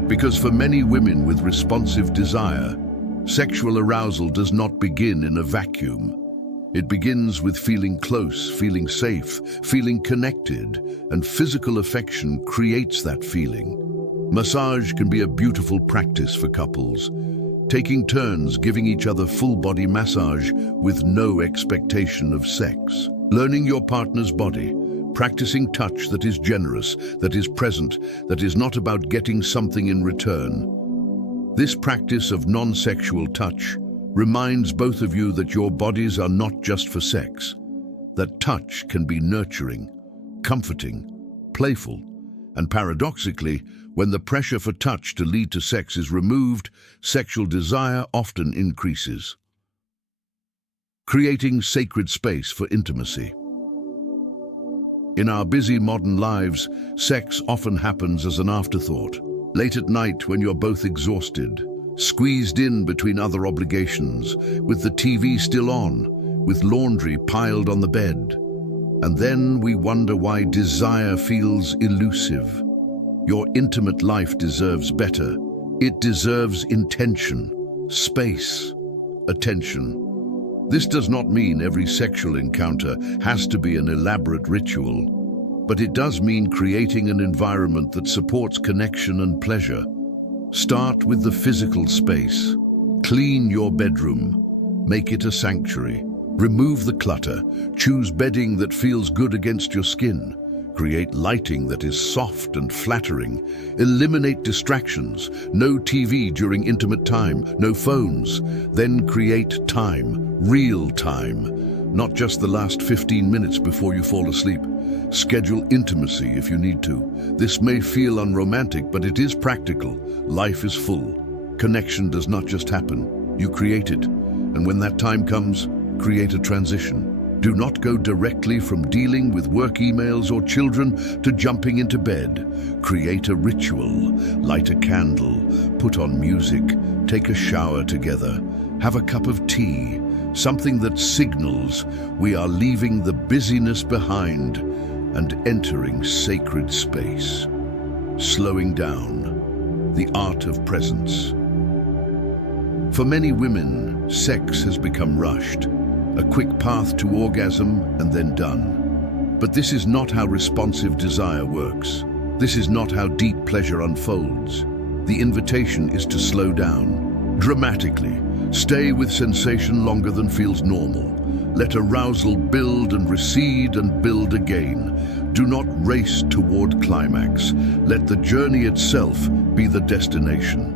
Because for many women with responsive desire, sexual arousal does not begin in a vacuum. It begins with feeling close, feeling safe, feeling connected, and physical affection creates that feeling. Massage can be a beautiful practice for couples. Taking turns giving each other full-body massage with no expectation of sex. Learning your partner's body, practicing touch that is generous, that is present, that is not about getting something in return. This practice of non-sexual touch reminds both of you that your bodies are not just for sex, that touch can be nurturing, comforting, playful, and paradoxically, when the pressure for touch to lead to sex is removed, sexual desire often increases. Creating sacred space for intimacy. In our busy modern lives, sex often happens as an afterthought. Late at night when you're both exhausted, squeezed in between other obligations, with the TV still on, with laundry piled on the bed. And then we wonder why desire feels elusive. Your intimate life deserves better. It deserves intention, space, attention. This does not mean every sexual encounter has to be an elaborate ritual, but it does mean creating an environment that supports connection and pleasure. Start with the physical space. Clean your bedroom. Make it a sanctuary. Remove the clutter. Choose bedding that feels good against your skin. Create lighting that is soft and flattering. Eliminate distractions. No TV during intimate time. No phones. Then create time. Real time. Not just the last 15 minutes before you fall asleep. Schedule intimacy if you need to. This may feel unromantic, but it is practical. Life is full. Connection does not just happen. You create it. And when that time comes, create a transition. Do not go directly from dealing with work emails or children to jumping into bed. Create a ritual. Light a candle. Put on music. Take a shower together. Have a cup of tea. Something that signals we are leaving the busyness behind and entering sacred space. Slowing down. The art of presence. For many women, sex has become rushed. A quick path to orgasm and then done. But this is not how responsive desire works. This is not how deep pleasure unfolds. The invitation is to slow down, dramatically. Stay with sensation longer than feels normal. Let arousal build and recede and build again. Do not race toward climax. Let the journey itself be the destination.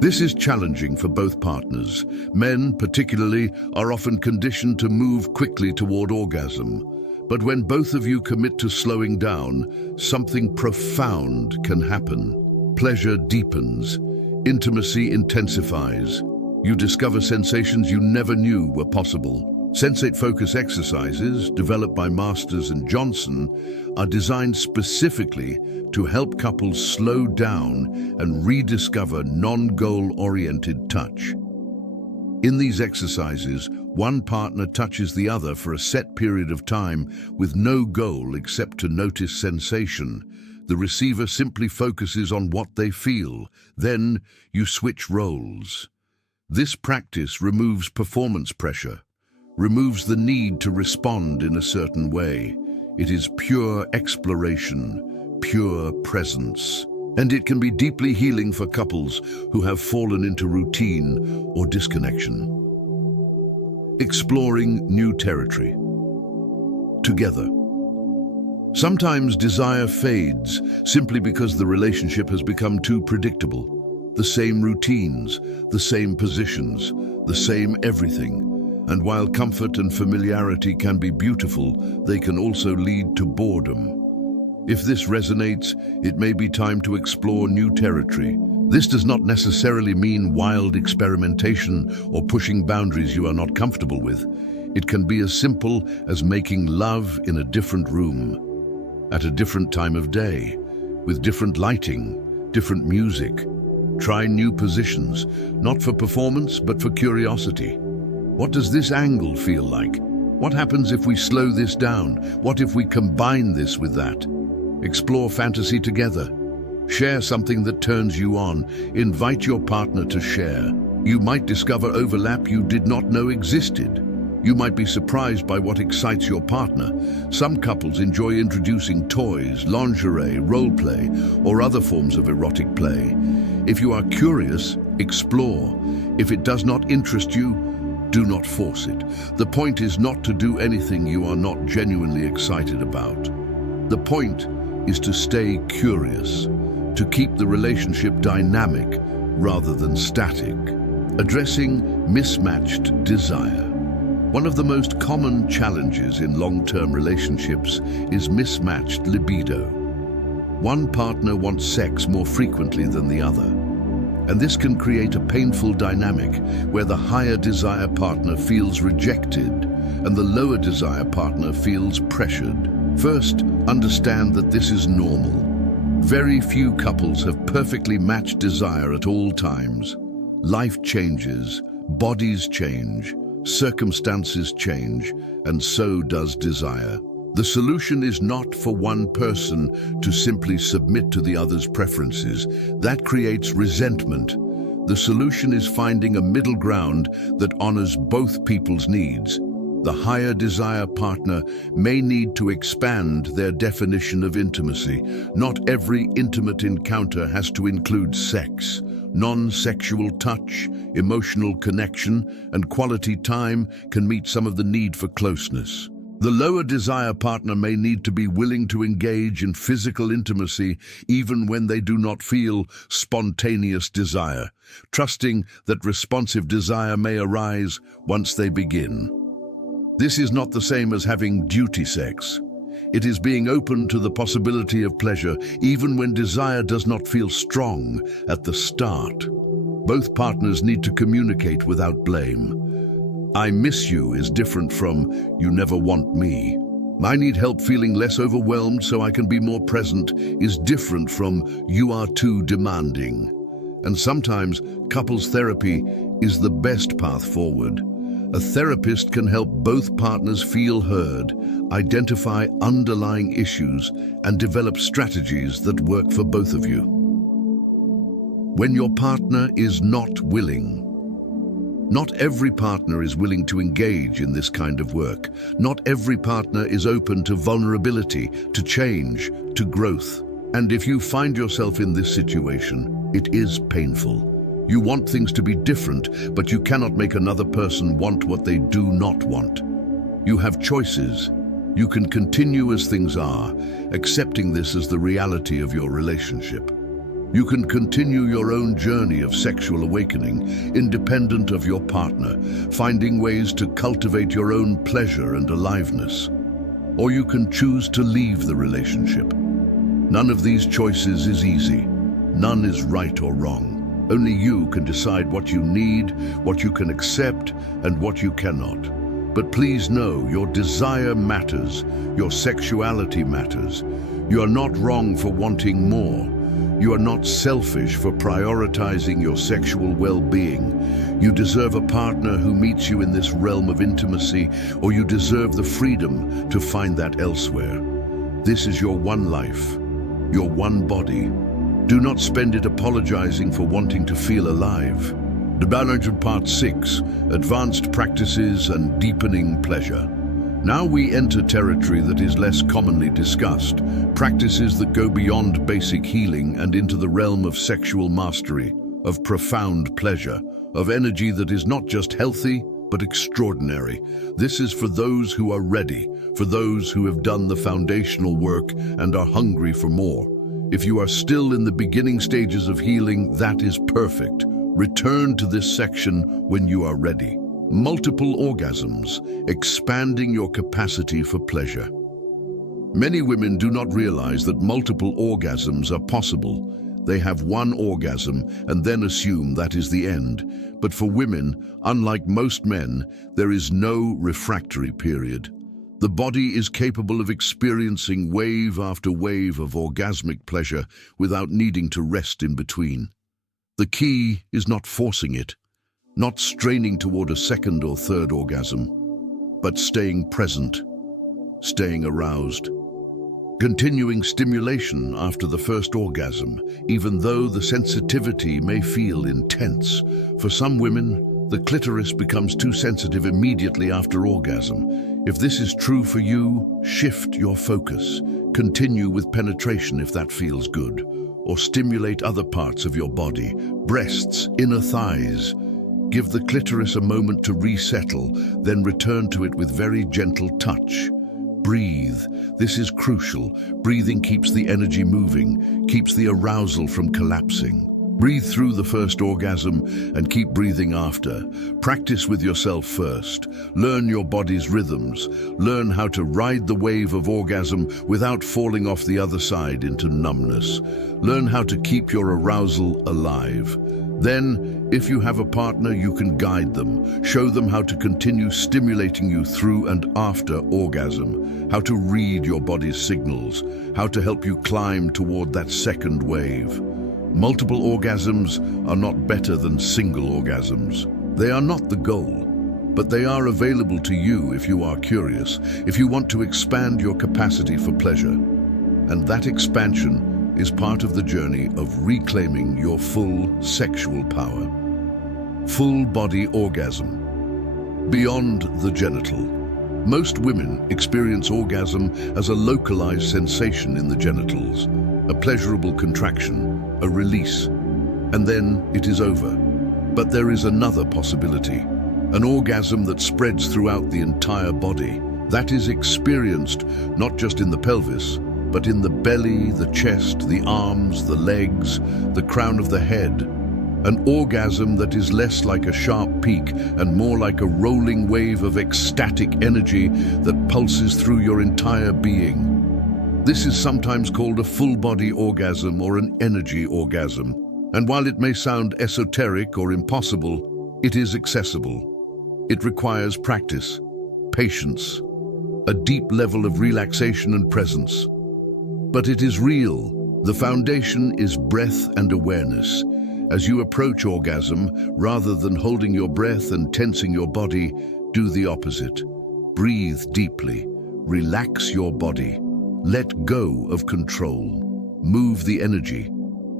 This is challenging for both partners. Men, particularly, are often conditioned to move quickly toward orgasm. But when both of you commit to slowing down, something profound can happen. Pleasure deepens. Intimacy intensifies. You discover sensations you never knew were possible. Sensate focus exercises, developed by Masters and Johnson, are designed specifically to help couples slow down and rediscover non-goal-oriented touch. In these exercises, one partner touches the other for a set period of time with no goal except to notice sensation. The receiver simply focuses on what they feel. Then you switch roles. This practice removes performance pressure, removes the need to respond in a certain way. It is pure exploration, pure presence. And it can be deeply healing for couples who have fallen into routine or disconnection. Exploring new territory. Together. Sometimes desire fades simply because the relationship has become too predictable. The same routines, the same positions, the same everything. And while comfort and familiarity can be beautiful, they can also lead to boredom. If this resonates, it may be time to explore new territory. This does not necessarily mean wild experimentation or pushing boundaries you are not comfortable with. It can be as simple as making love in a different room, at a different time of day, with different lighting, different music. Try new positions, not for performance, but for curiosity. What does this angle feel like? What happens if we slow this down? What if we combine this with that? Explore fantasy together. Share something that turns you on. Invite your partner to share. You might discover overlap you did not know existed. You might be surprised by what excites your partner. Some couples enjoy introducing toys, lingerie, role play, or other forms of erotic play. If you are curious, explore. If it does not interest you, do not force it. The point is not to do anything you are not genuinely excited about. The point is to stay curious, to keep the relationship dynamic rather than static. Addressing mismatched desire. One of the most common challenges in long-term relationships is mismatched libido. One partner wants sex more frequently than the other, and this can create a painful dynamic where the higher desire partner feels rejected and the lower desire partner feels pressured. First, understand that this is normal. Very few couples have perfectly matched desire at all times. Life changes, bodies change, circumstances change, and so does desire. The solution is not for one person to simply submit to the other's preferences. That creates resentment. The solution is finding a middle ground that honors both people's needs. The higher desire partner may need to expand their definition of intimacy. Not every intimate encounter has to include sex. Non-sexual touch, emotional connection, and quality time can meet some of the need for closeness. The lower desire partner may need to be willing to engage in physical intimacy even when they do not feel spontaneous desire, trusting that responsive desire may arise once they begin. This is not the same as having duty sex. It is being open to the possibility of pleasure even when desire does not feel strong at the start. Both partners need to communicate without blame. I miss you is different from you never want me. I need help feeling less overwhelmed so I can be more present is different from you are too demanding. And sometimes couples therapy is the best path forward. A therapist can help both partners feel heard, identify underlying issues, and develop strategies that work for both of you. When your partner is not willing. Not every partner is willing to engage in this kind of work. Not every partner is open to vulnerability, to change, to growth. And if you find yourself in this situation, it is painful. You want things to be different, but you cannot make another person want what they do not want. You have choices. You can continue as things are, accepting this as the reality of your relationship. You can continue your own journey of sexual awakening, independent of your partner, finding ways to cultivate your own pleasure and aliveness. Or you can choose to leave the relationship. None of these choices is easy. None is right or wrong. Only you can decide what you need, what you can accept, and what you cannot. But please know your desire matters, your sexuality matters. You are not wrong for wanting more. You are not selfish for prioritizing your sexual well-being. You deserve a partner who meets you in this realm of intimacy, or you deserve the freedom to find that elsewhere. This is your one life, your one body. Do not spend it apologizing for wanting to feel alive. Development Part 6, Advanced Practices and Deepening Pleasure. Now we enter territory that is less commonly discussed, practices that go beyond basic healing and into the realm of sexual mastery, of profound pleasure, of energy that is not just healthy, but extraordinary. This is for those who are ready, for those who have done the foundational work and are hungry for more. If you are still in the beginning stages of healing, that is perfect. Return to this section when you are ready. Multiple orgasms, expanding your capacity for pleasure. Many women do not realize that multiple orgasms are possible. They have one orgasm and then assume that is the end. But for women, unlike most men, there is no refractory period. The body is capable of experiencing wave after wave of orgasmic pleasure without needing to rest in between. The key is not forcing it, not straining toward a second or third orgasm, but staying present, staying aroused. Continuing stimulation after the first orgasm, even though the sensitivity may feel intense. For some women, the clitoris becomes too sensitive immediately after orgasm. If this is true for you, shift your focus. Continue with penetration if that feels good, or stimulate other parts of your body, breasts, inner thighs. Give the clitoris a moment to resettle, then return to it with very gentle touch. Breathe. This is crucial. Breathing keeps the energy moving, keeps the arousal from collapsing. Breathe through the first orgasm and keep breathing after. Practice with yourself first. Learn your body's rhythms. Learn how to ride the wave of orgasm without falling off the other side into numbness. Learn how to keep your arousal alive. Then, if you have a partner, you can guide them. Show them how to continue stimulating you through and after orgasm, how to read your body's signals, how to help you climb toward that second wave. Multiple orgasms are not better than single orgasms. They are not the goal, but they are available to you if you are curious, if you want to expand your capacity for pleasure. And that expansion is part of the journey of reclaiming your full sexual power. Full body orgasm. Beyond the genital. Most women experience orgasm as a localized sensation in the genitals, a pleasurable contraction, a release, and then it is over. But there is another possibility, an orgasm that spreads throughout the entire body. That is experienced not just in the pelvis, but in the belly, the chest, the arms, the legs, the crown of the head. An orgasm that is less like a sharp peak and more like a rolling wave of ecstatic energy that pulses through your entire being. This is sometimes called a full-body orgasm or an energy orgasm. And while it may sound esoteric or impossible, it is accessible. It requires practice, patience, a deep level of relaxation and presence. But it is real. The foundation is breath and awareness. As you approach orgasm, rather than holding your breath and tensing your body, do the opposite. Breathe deeply. Relax your body. Let go of control. Move the energy.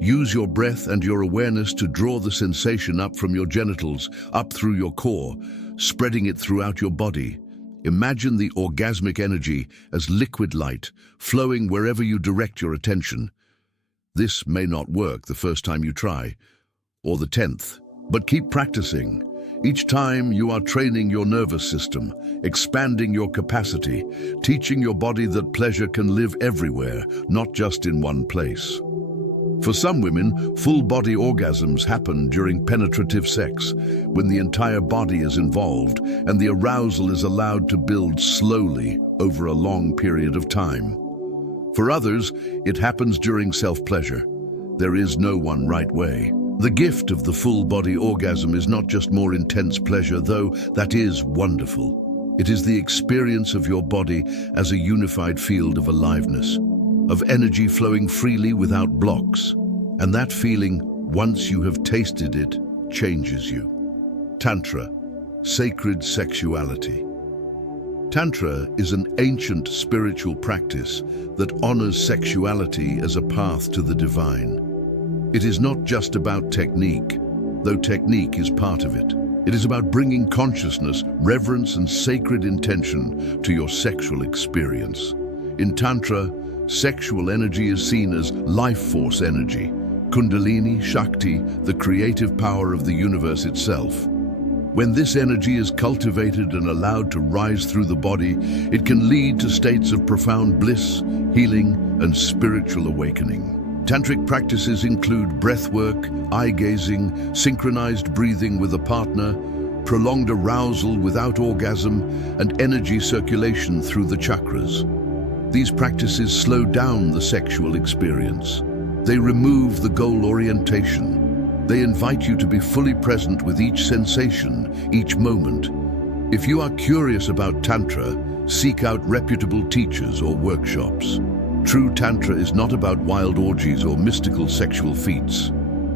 Use your breath and your awareness to draw the sensation up from your genitals, up through your core, spreading it throughout your body. Imagine the orgasmic energy as liquid light, flowing wherever you direct your attention. This may not work the first time you try, or the 10th, but keep practicing. Each time you are training your nervous system, expanding your capacity, teaching your body that pleasure can live everywhere, not just in one place. For some women, full-body orgasms happen during penetrative sex, when the entire body is involved and the arousal is allowed to build slowly over a long period of time. For others, it happens during self-pleasure. There is no one right way. The gift of the full-body orgasm is not just more intense pleasure, though that is wonderful. It is the experience of your body as a unified field of aliveness, of energy flowing freely without blocks. And that feeling, once you have tasted it, changes you. Tantra, sacred sexuality. Tantra is an ancient spiritual practice that honors sexuality as a path to the divine. It is not just about technique, though technique is part of it. It is about bringing consciousness, reverence, and sacred intention to your sexual experience. In Tantra, sexual energy is seen as life force energy, Kundalini, Shakti, the creative power of the universe itself. When this energy is cultivated and allowed to rise through the body, it can lead to states of profound bliss, healing, and spiritual awakening. Tantric practices include breathwork, eye-gazing, synchronized breathing with a partner, prolonged arousal without orgasm, and energy circulation through the chakras. These practices slow down the sexual experience. They remove the goal orientation. They invite you to be fully present with each sensation, each moment. If you are curious about Tantra, seek out reputable teachers or workshops. True Tantra is not about wild orgies or mystical sexual feats.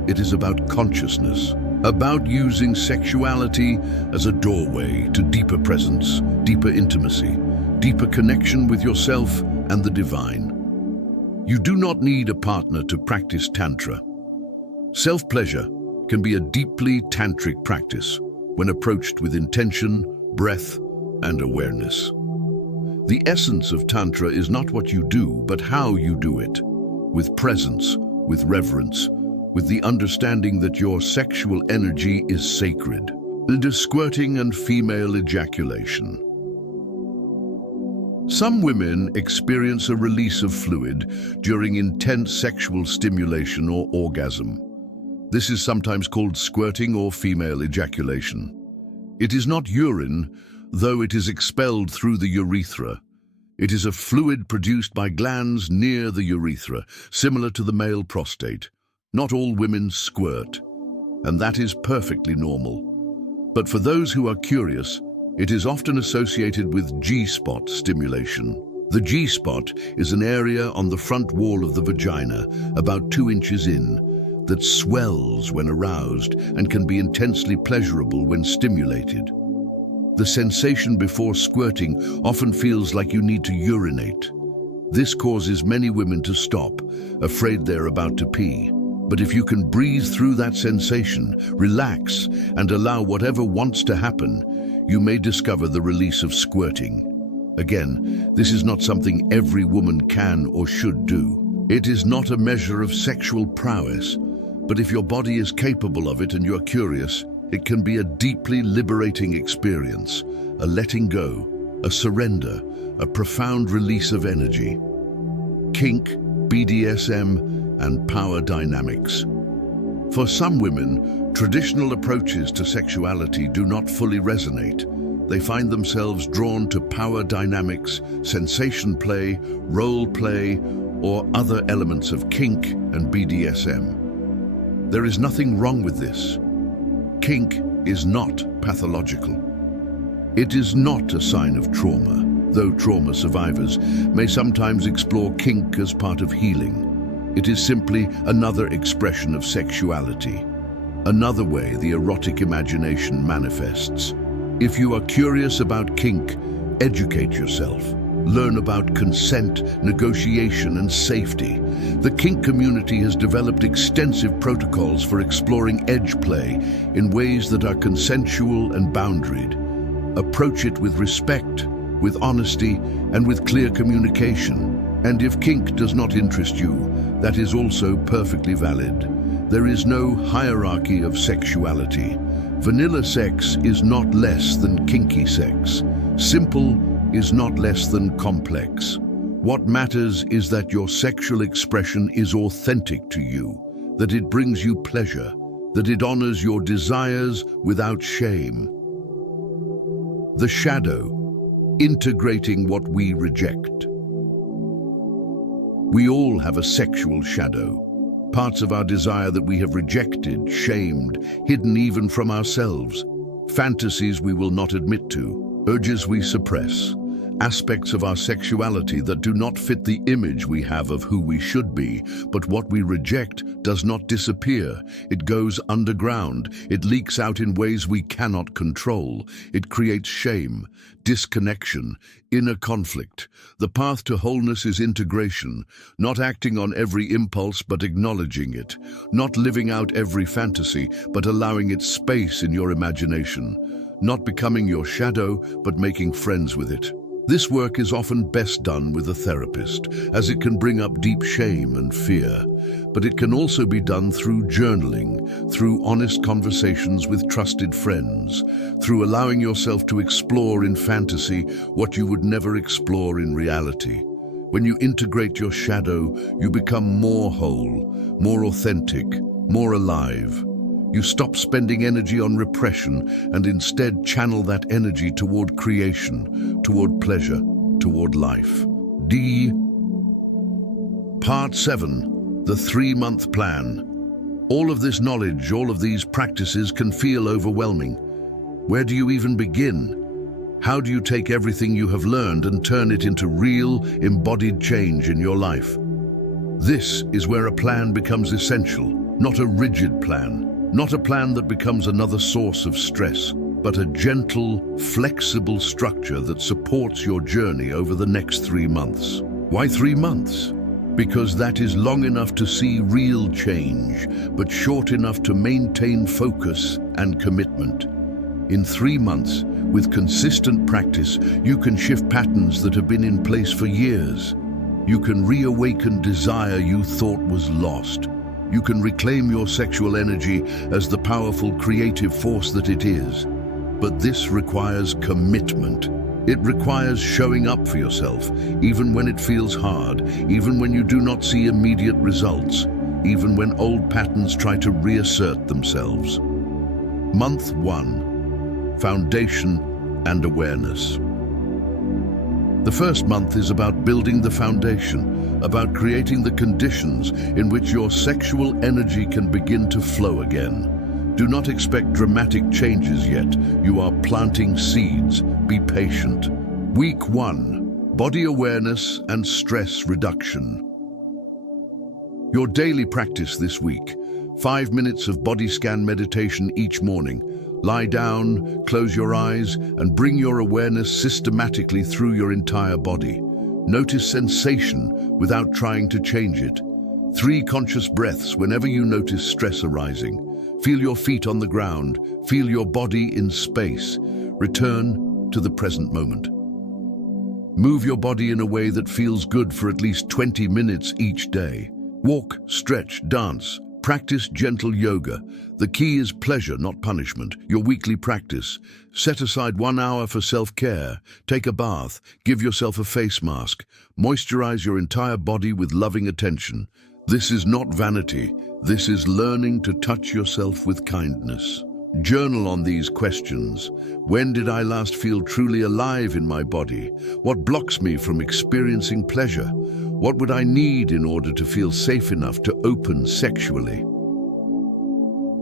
It is about consciousness, about using sexuality as a doorway to deeper presence, deeper intimacy, deeper connection with yourself and the divine. You do not need a partner to practice Tantra. Self-pleasure can be a deeply tantric practice when approached with intention, breath, and awareness. The essence of Tantra is not what you do, but how you do it, with presence, with reverence, with the understanding that your sexual energy is sacred. The squirting and female ejaculation. Some women experience a release of fluid during intense sexual stimulation or orgasm. This is sometimes called squirting or female ejaculation. It is not urine, though it is expelled through the urethra. It is a fluid produced by glands near the urethra, similar to the male prostate. Not all women squirt, and that is perfectly normal. But for those who are curious, it is often associated with G-spot stimulation. The G-spot is an area on the front wall of the vagina, about 2 inches in, that swells when aroused and can be intensely pleasurable when stimulated. The sensation before squirting often feels like you need to urinate. This causes many women to stop, afraid they're about to pee. But if you can breathe through that sensation, relax, and allow whatever wants to happen, you may discover the release of squirting. Again, this is not something every woman can or should do. It is not a measure of sexual prowess, but if your body is capable of it and you're curious, it can be a deeply liberating experience, a letting go, a surrender, a profound release of energy. Kink, BDSM, and power dynamics. For some women, traditional approaches to sexuality do not fully resonate. They find themselves drawn to power dynamics, sensation play, role play, or other elements of kink and BDSM. There is nothing wrong with this. Kink is not pathological. It is not a sign of trauma, though trauma survivors may sometimes explore kink as part of healing. It is simply another expression of sexuality, another way the erotic imagination manifests. If you are curious about kink, educate yourself. Learn about consent, negotiation, and safety. The kink community has developed extensive protocols for exploring edge play in ways that are consensual and boundaried. Approach it with respect, with honesty, and with clear communication. And if kink does not interest you, that is also perfectly valid. There is no hierarchy of sexuality. Vanilla sex is not less than kinky sex. Simple is not less than complex. What matters is that your sexual expression is authentic to you, that it brings you pleasure, that it honors your desires without shame. The shadow, integrating what we reject. We all have a sexual shadow, parts of our desire that we have rejected, shamed, hidden even from ourselves, fantasies we will not admit to, urges we suppress, aspects of our sexuality that do not fit the image we have of who we should be. But what we reject does not disappear. It goes underground. It leaks out in ways we cannot control. It creates shame, disconnection, inner conflict. The path to wholeness is integration, not acting on every impulse but acknowledging it, not living out every fantasy but allowing it space in your imagination, not becoming your shadow but making friends with it. This work is often best done with a therapist, as it can bring up deep shame and fear. But it can also be done through journaling, through honest conversations with trusted friends, through allowing yourself to explore in fantasy what you would never explore in reality. When you integrate your shadow, you become more whole, more authentic, more alive. You stop spending energy on repression and instead channel that energy toward creation, toward pleasure, toward life. Part 7, the 3-month plan. All of this knowledge, all of these practices can feel overwhelming. Where do you even begin? How do you take everything you have learned and turn it into real, embodied change in your life? This is where a plan becomes essential, not a rigid plan. Not a plan that becomes another source of stress, but a gentle, flexible structure that supports your journey over the next 3 months. Why 3 months? because that is long enough to see real change, but short enough to maintain focus and commitment. In 3 months, with consistent practice, you can shift patterns that have been in place for years. You can reawaken desire you thought was lost. You can reclaim your sexual energy as the powerful creative force that it is. But this requires commitment. It requires showing up for yourself, even when it feels hard, even when you do not see immediate results, even when old patterns try to reassert themselves. Month 1, Foundation and Awareness. The first month is about building the foundation, about creating the conditions in which your sexual energy can begin to flow again. Do not expect dramatic changes yet. You are planting seeds. Be patient. Week 1, Body Awareness and Stress Reduction. Your daily practice this week: 5 minutes of body scan meditation each morning. Lie down, close your eyes, and bring your awareness systematically through your entire body. Notice sensation without trying to change it. 3 conscious breaths whenever you notice stress arising. Feel your feet on the ground. Feel your body in space. Return to the present moment. Move your body in a way that feels good for at least 20 minutes each day. Walk, stretch, dance. Practice gentle yoga. The key is pleasure, not punishment. Your weekly practice. Set aside 1 hour for self-care. Take a bath. Give yourself a face mask. Moisturize your entire body with loving attention. This is not vanity. This is learning to touch yourself with kindness. Journal on these questions. When did I last feel truly alive in my body? What blocks me from experiencing pleasure? What would I need in order to feel safe enough to open sexually?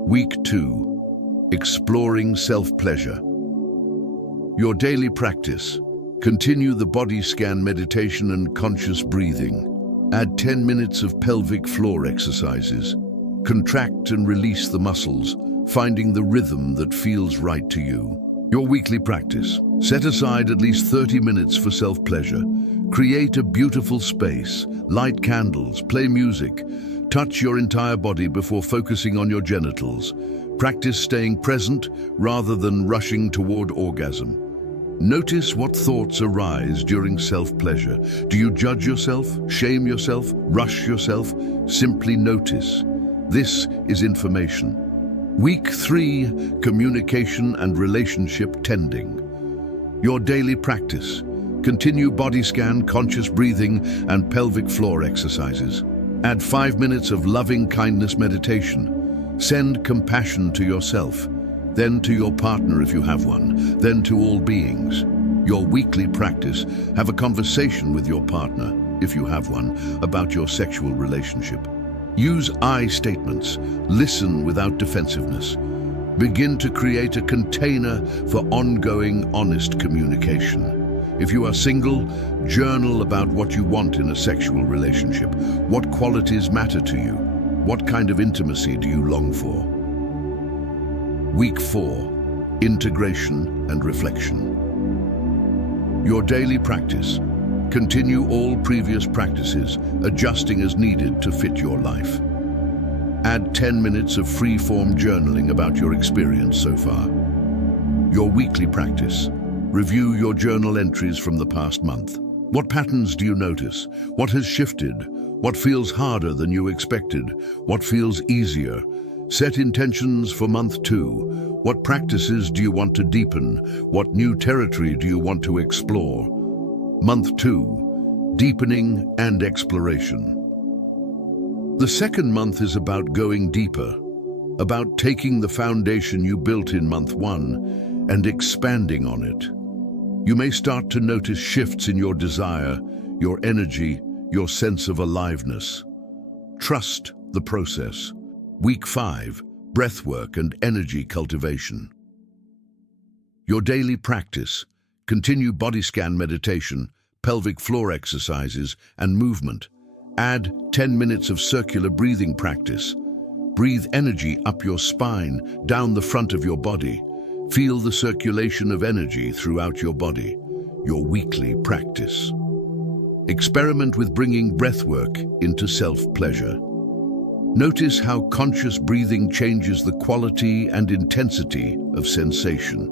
Week 2, Exploring Self-Pleasure. Your daily practice. Continue the body scan meditation and conscious breathing. Add 10 minutes of pelvic floor exercises. Contract and release the muscles, finding the rhythm that feels right to you. Your weekly practice. Set aside at least 30 minutes for self-pleasure. Create a beautiful space. Light candles, play music. Touch your entire body before focusing on your genitals. Practice staying present rather than rushing toward orgasm. Notice what thoughts arise during self-pleasure. Do you judge yourself, shame yourself, rush yourself? Simply notice. This is information. Week 3, Communication and Relationship Tending. Your daily practice. Continue body scan, conscious breathing, and pelvic floor exercises. Add 5 minutes of loving kindness meditation. Send compassion to yourself, then to your partner if you have one, then to all beings. Your weekly practice. Have a conversation with your partner, if you have one, about your sexual relationship. Use I statements. Listen without defensiveness. Begin to create a container for ongoing, honest communication. If you are single, journal about what you want in a sexual relationship. What qualities matter to you? What kind of intimacy do you long for? Week 4, Integration and Reflection. Your daily practice. Continue all previous practices, adjusting as needed to fit your life. Add 10 minutes of free-form journaling about your experience so far. Your weekly practice. Review your journal entries from the past month. What patterns do you notice? What has shifted? What feels harder than you expected? What feels easier? Set intentions for month 2. What practices do you want to deepen? What new territory do you want to explore? Month 2, Deepening and Exploration. The second month is about going deeper, about taking the foundation you built in month 1 and expanding on it. You may start to notice shifts in your desire, your energy, your sense of aliveness. Trust the process. Week 5, Breathwork and Energy Cultivation. Your daily practice. Continue body scan meditation, pelvic floor exercises, and movement. Add 10 minutes of circular breathing practice. Breathe energy up your spine, down the front of your body. Feel the circulation of energy throughout your body. Your weekly practice. Experiment with bringing breathwork into self-pleasure. Notice how conscious breathing changes the quality and intensity of sensation.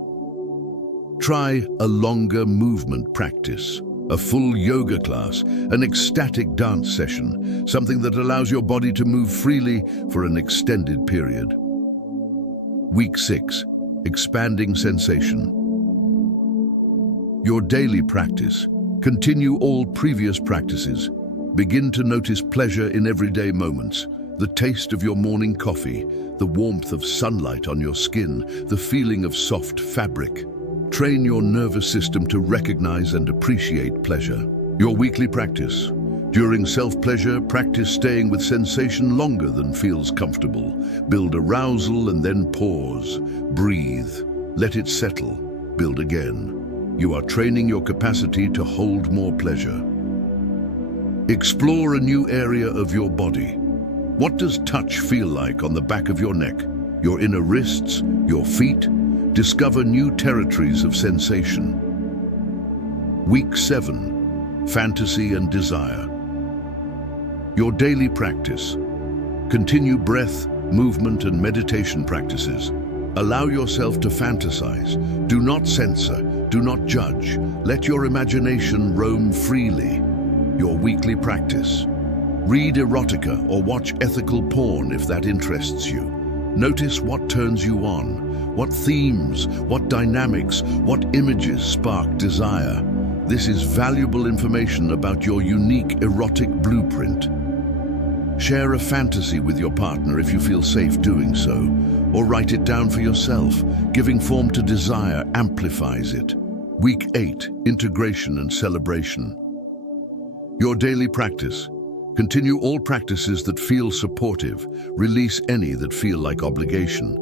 Try a longer movement practice, a full yoga class, an ecstatic dance session, something that allows your body to move freely for an extended period. Week 6, expanding sensation. Your daily practice. Continue all previous practices. Begin to notice pleasure in everyday moments. The taste of your morning coffee, the warmth of sunlight on your skin, the feeling of soft fabric. Train your nervous system to recognize and appreciate pleasure. Your weekly practice. During self-pleasure, practice staying with sensation longer than feels comfortable. Build arousal and then pause. Breathe. Let it settle. Build again. You are training your capacity to hold more pleasure. Explore a new area of your body. What does touch feel like on the back of your neck, your inner wrists, your feet? Discover new territories of sensation. Week 7, fantasy and desire. Your daily practice. Continue breath, movement, and meditation practices. Allow yourself to fantasize. Do not censor. Do not judge. Let your imagination roam freely. Your weekly practice. Read erotica or watch ethical porn if that interests you. Notice what turns you on, what themes, what dynamics, what images spark desire. This is valuable information about your unique erotic blueprint. Share a fantasy with your partner if you feel safe doing so, or write it down for yourself. Giving form to desire amplifies it. Week 8, integration and celebration. Your daily practice. Continue all practices that feel supportive. Release any that feel like obligation.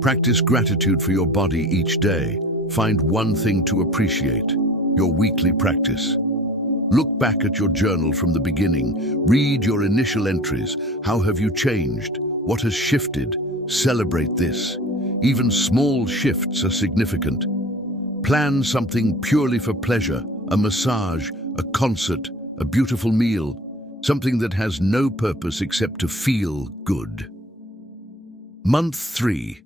Practice gratitude for your body each day. Find one thing to appreciate. Your weekly practice. Look back at your journal from the beginning. Read your initial entries. How have you changed? What has shifted? Celebrate this. Even small shifts are significant. Plan something purely for pleasure, a massage, a concert, a beautiful meal. Something that has no purpose except to feel good. Month 3,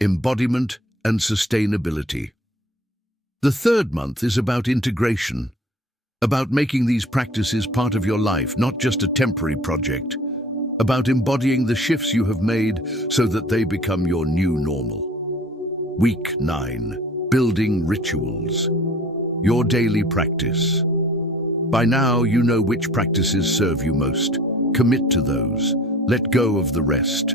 embodiment and sustainability. The third month is about integration, about making these practices part of your life, not just a temporary project, about embodying the shifts you have made so that they become your new normal. Week 9, building rituals. Your daily practice. By now, you know which practices serve you most. Commit to those. Let go of the rest.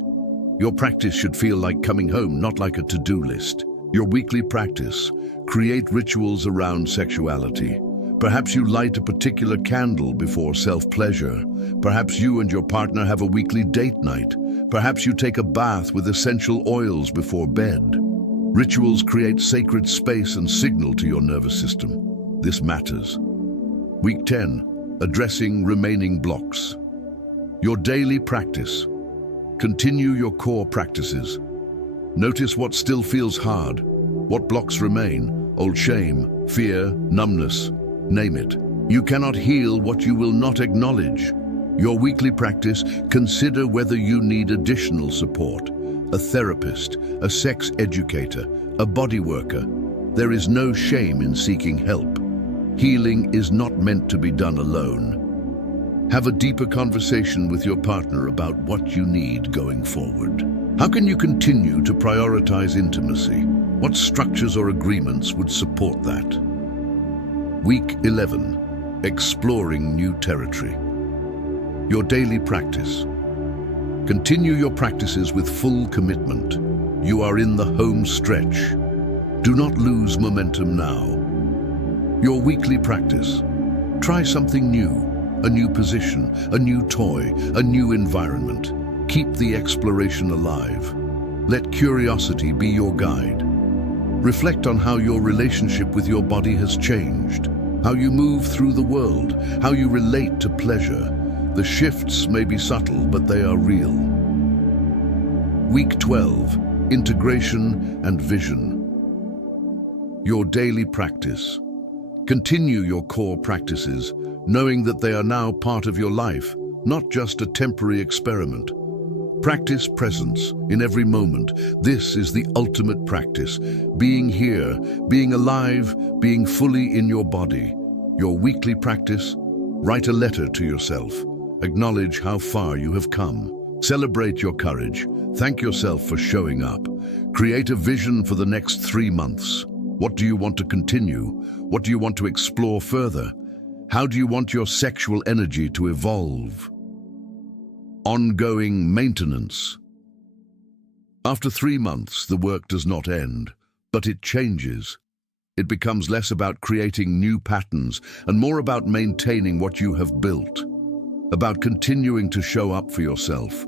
Your practice should feel like coming home, not like a to-do list. Your weekly practice. Create rituals around sexuality. Perhaps you light a particular candle before self-pleasure. Perhaps you and your partner have a weekly date night. Perhaps you take a bath with essential oils before bed. Rituals create sacred space and signal to your nervous system. This matters. Week 10, addressing remaining blocks. Your daily practice. Continue your core practices. Notice what still feels hard, what blocks remain, old shame, fear, numbness, name it. You cannot heal what you will not acknowledge. Your weekly practice, consider whether you need additional support. A therapist, a sex educator, a body worker. There is no shame in seeking help. Healing is not meant to be done alone. Have a deeper conversation with your partner about what you need going forward. How can you continue to prioritize intimacy? What structures or agreements would support that? Week 11, exploring new territory. Your daily practice. Continue your practices with full commitment. You are in the home stretch. Do not lose momentum now. Your weekly practice. Try something new, a new position, a new toy, a new environment. Keep the exploration alive. Let curiosity be your guide. Reflect on how your relationship with your body has changed, how you move through the world, how you relate to pleasure. The shifts may be subtle, but they are real. Week 12, integration and vision. Your daily practice. Continue your core practices. knowing that they are now part of your life, not just a temporary experiment. Practice presence in every moment. This is the ultimate practice. Being here, being alive, being fully in your body. Your weekly practice: write a letter to yourself. Acknowledge how far you have come. Celebrate your courage. Thank yourself for showing up. Create a vision for the next 3 months. What do you want to continue? What do you want to explore further? How do you want your sexual energy to evolve? Ongoing maintenance. After 3 months, the work does not end, but it changes. It becomes less about creating new patterns and more about maintaining what you have built, about continuing to show up for yourself,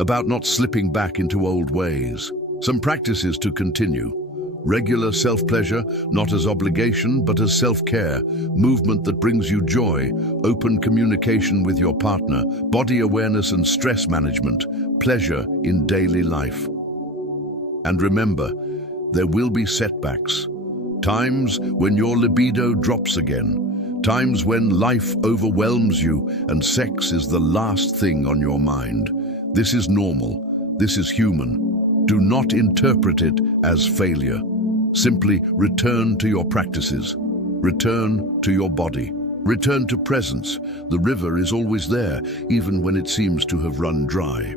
about not slipping back into old ways. Some practices to continue: regular self-pleasure, not as obligation but as self-care, movement that brings you joy, open communication with your partner, body awareness and stress management, pleasure in daily life. And remember, there will be setbacks, times when your libido drops again, times when life overwhelms you and sex is the last thing on your mind. This is normal, this is human. Do not interpret it as failure. Simply return to your practices. Return to your body. Return to presence. The river is always there, even when it seems to have run dry.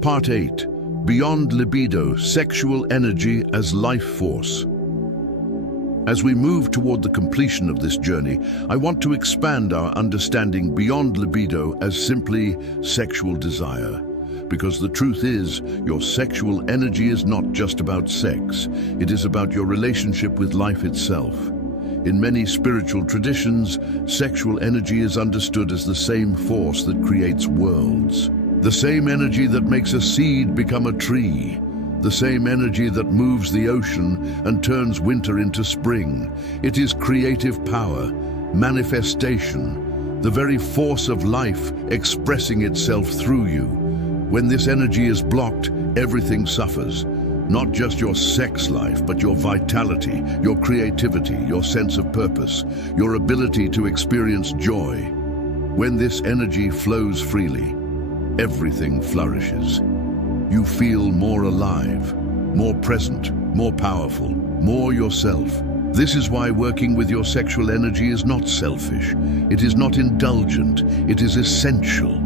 Part 8. Beyond libido, sexual energy as life force. As we move toward the completion of this journey, I want to expand our understanding beyond libido as simply sexual desire. Because the truth is, your sexual energy is not just about sex. It is about your relationship with life itself. In many spiritual traditions, sexual energy is understood as the same force that creates worlds. The same energy that makes a seed become a tree. The same energy that moves the ocean and turns winter into spring. It is creative power, manifestation, the very force of life expressing itself through you. When this energy is blocked, everything suffers. Not just your sex life, but your vitality, your creativity, your sense of purpose, your ability to experience joy. When this energy flows freely, everything flourishes. You feel more alive, more present, more powerful, more yourself. This is why working with your sexual energy is not selfish. It is not indulgent. It is essential.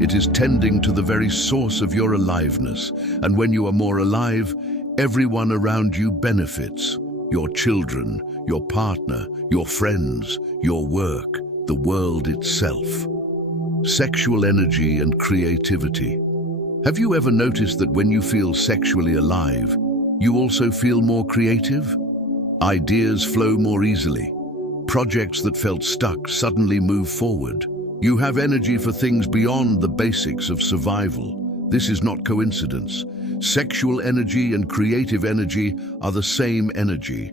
It is tending to the very source of your aliveness. And when you are more alive, everyone around you benefits. Your children, your partner, your friends, your work, the world itself. Sexual energy and creativity. Have you ever noticed that when you feel sexually alive, you also feel more creative? Ideas flow more easily. Projects that felt stuck suddenly move forward. You have energy for things beyond the basics of survival. This is not coincidence. Sexual energy and creative energy are the same energy.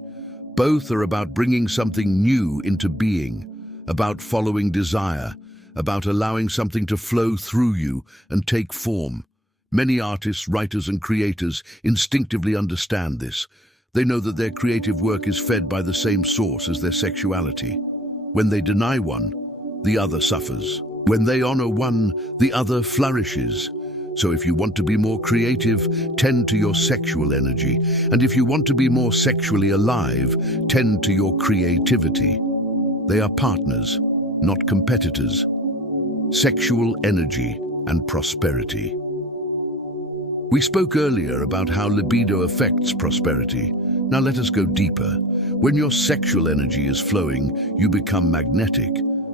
Both are about bringing something new into being, about following desire, about allowing something to flow through you and take form. Many artists, writers, and creators instinctively understand this. They know that their creative work is fed by the same source as their sexuality. When they deny one, the other suffers. When they honor one, the other flourishes. So if you want to be more creative, tend to your sexual energy. And if you want to be more sexually alive, tend to your creativity. They are partners, not competitors. Sexual energy and prosperity. We spoke earlier about how libido affects prosperity. Now let us go deeper. When your sexual energy is flowing, you become magnetic.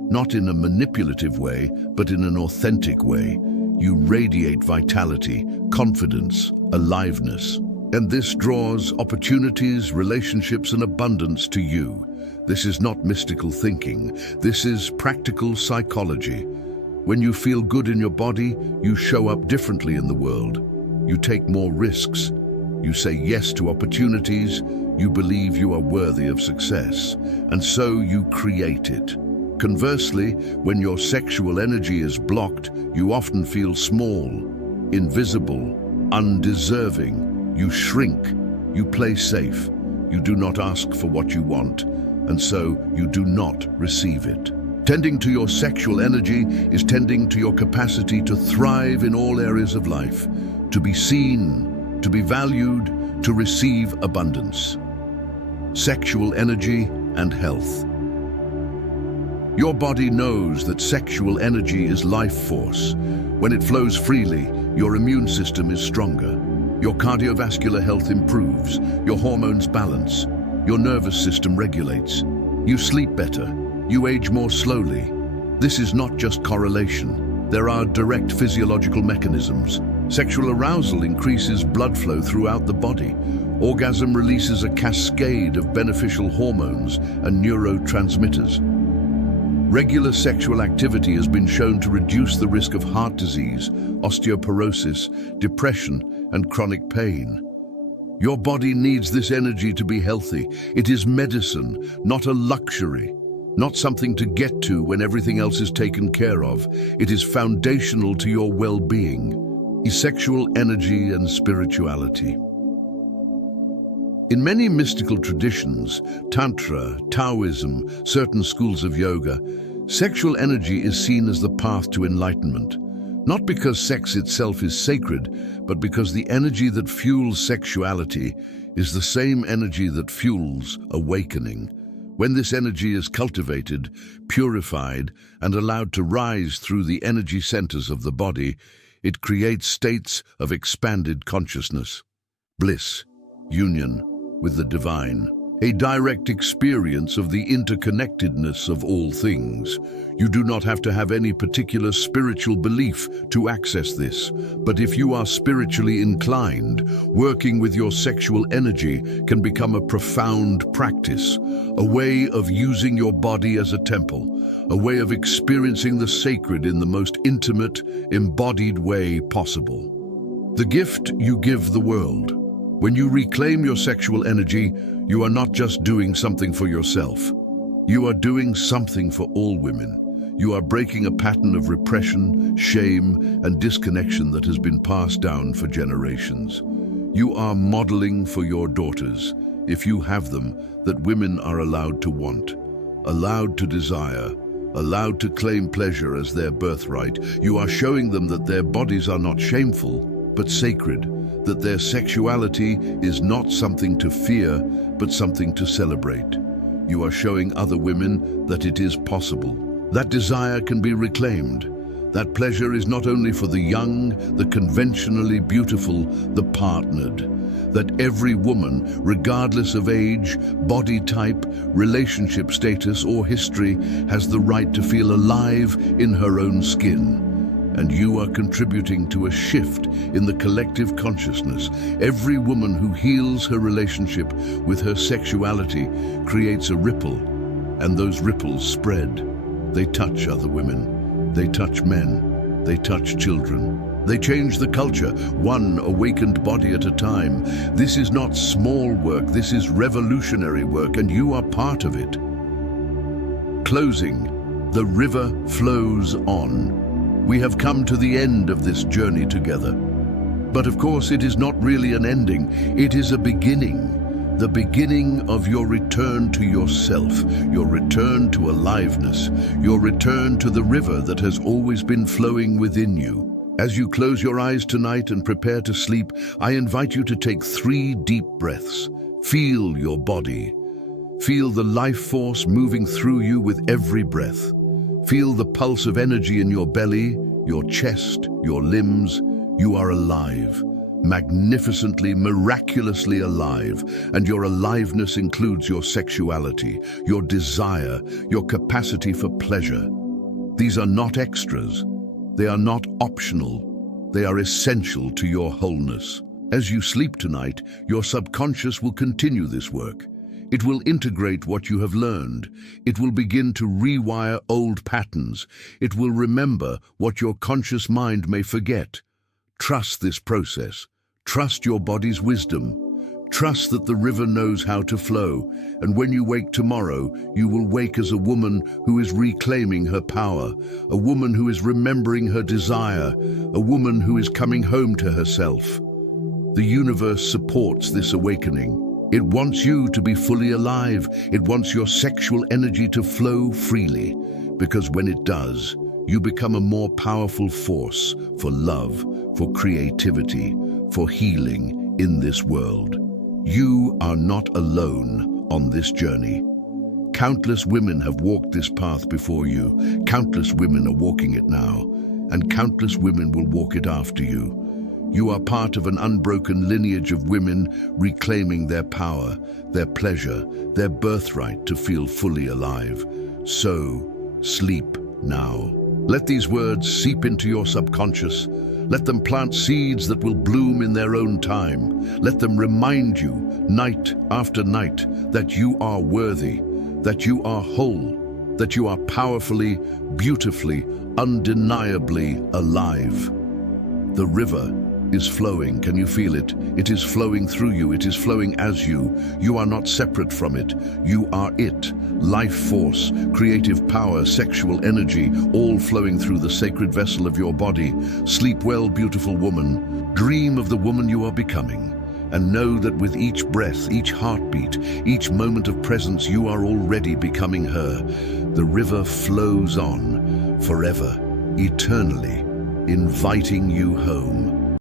Not in a manipulative way, but in an authentic way. You radiate vitality, confidence, aliveness. And this draws opportunities, relationships, and abundance to you. This is not mystical thinking. This is practical psychology. When you feel good in your body, you show up differently in the world. You take more risks. You say yes to opportunities. You believe you are worthy of success. And so you create it. Conversely, when your sexual energy is blocked, you often feel small, invisible, undeserving. You shrink. You play safe. You do not ask for what you want. and so you do not receive it. Tending to your sexual energy is tending to your capacity to thrive in all areas of life, to be seen, to be valued, to receive abundance. Sexual energy and health. Your body knows that sexual energy is life force. When it flows freely, your immune system is stronger. Your cardiovascular health improves, your hormones balance, your nervous system regulates. You sleep better, you age more slowly. This is not just correlation. There are direct physiological mechanisms. Sexual arousal increases blood flow throughout the body. Orgasm releases a cascade of beneficial hormones and neurotransmitters. Regular sexual activity has been shown to reduce the risk of heart disease, osteoporosis, depression, and chronic pain. Your body needs this energy to be healthy. It is medicine, not a luxury, not something to get to when everything else is taken care of. It is foundational to your well-being. Sexual energy and spirituality. In many mystical traditions, Tantra, Taoism, certain schools of yoga, sexual energy is seen as the path to enlightenment. Not because sex itself is sacred, but because the energy that fuels sexuality is the same energy that fuels awakening. When this energy is cultivated, purified, and allowed to rise through the energy centers of the body, it creates states of expanded consciousness, bliss, union with the divine, a direct experience of the interconnectedness of all things. You do not have to have any particular spiritual belief to access this, but if you are spiritually inclined, working with your sexual energy can become a profound practice, a way of using your body as a temple, a way of experiencing the sacred in the most intimate, embodied way possible. The gift you give the world. When you reclaim your sexual energy, you are not just doing something for yourself. You are doing something for all women. You are breaking a pattern of repression, shame, and disconnection that has been passed down for generations. You are modeling for your daughters, if you have them, that women are allowed to want, allowed to desire, allowed to claim pleasure as their birthright. You are showing them that their bodies are not shameful, but sacred, that their sexuality is not something to fear, but something to celebrate. You are showing other women that it is possible. That desire can be reclaimed. That pleasure is not only for the young, the conventionally beautiful, the partnered. That every woman, regardless of age, body type, relationship status, or history, has the right to feel alive in her own skin. And you are contributing to a shift in the collective consciousness. Every woman who heals her relationship with her sexuality creates a ripple, and those ripples spread. They touch other women, they touch men, they touch children. They change the culture, one awakened body at a time. This is not small work, this is revolutionary work, and you are part of it. Closing, the river flows on. We have come to the end of this journey together. But of course, it is not really an ending. It is a beginning. The beginning of your return to yourself, your return to aliveness, your return to the river that has always been flowing within you. As you close your eyes tonight and prepare to sleep, I invite you to take 3 deep breaths. Feel your body. Feel the life force moving through you with every breath. Feel the pulse of energy in your belly, your chest, your limbs. You are alive, magnificently, miraculously alive, and your aliveness includes your sexuality, your desire, your capacity for pleasure. These are not extras. They are not optional. They are essential to your wholeness. As you sleep tonight, your subconscious will continue this work. It will integrate what you have learned. It will begin to rewire old patterns. It will remember what your conscious mind may forget. Trust this process. Trust your body's wisdom. Trust that the river knows how to flow. And when you wake tomorrow, you will wake as a woman who is reclaiming her power, a woman who is remembering her desire, a woman who is coming home to herself. The universe supports this awakening. It wants you to be fully alive. It wants your sexual energy to flow freely, because when it does, you become a more powerful force for love, for creativity, for healing in this world. You are not alone on this journey. Countless women have walked this path before you. Countless women are walking it now, and countless women will walk it after you. You are part of an unbroken lineage of women reclaiming their power, their pleasure, their birthright to feel fully alive. So, sleep now. Let these words seep into your subconscious. Let them plant seeds that will bloom in their own time. Let them remind you, night after night, that you are worthy, that you are whole, that you are powerfully, beautifully, undeniably alive. The river is flowing. Can you feel it? It is flowing through you. It is flowing as you. You are not separate from it. You are it. Life force, creative power, sexual energy, all flowing through the sacred vessel of your body. Sleep well, beautiful woman. Dream of the woman you are becoming. And know that with each breath, each heartbeat, each moment of presence, you are already becoming her. The river flows on, forever, eternally, inviting you home.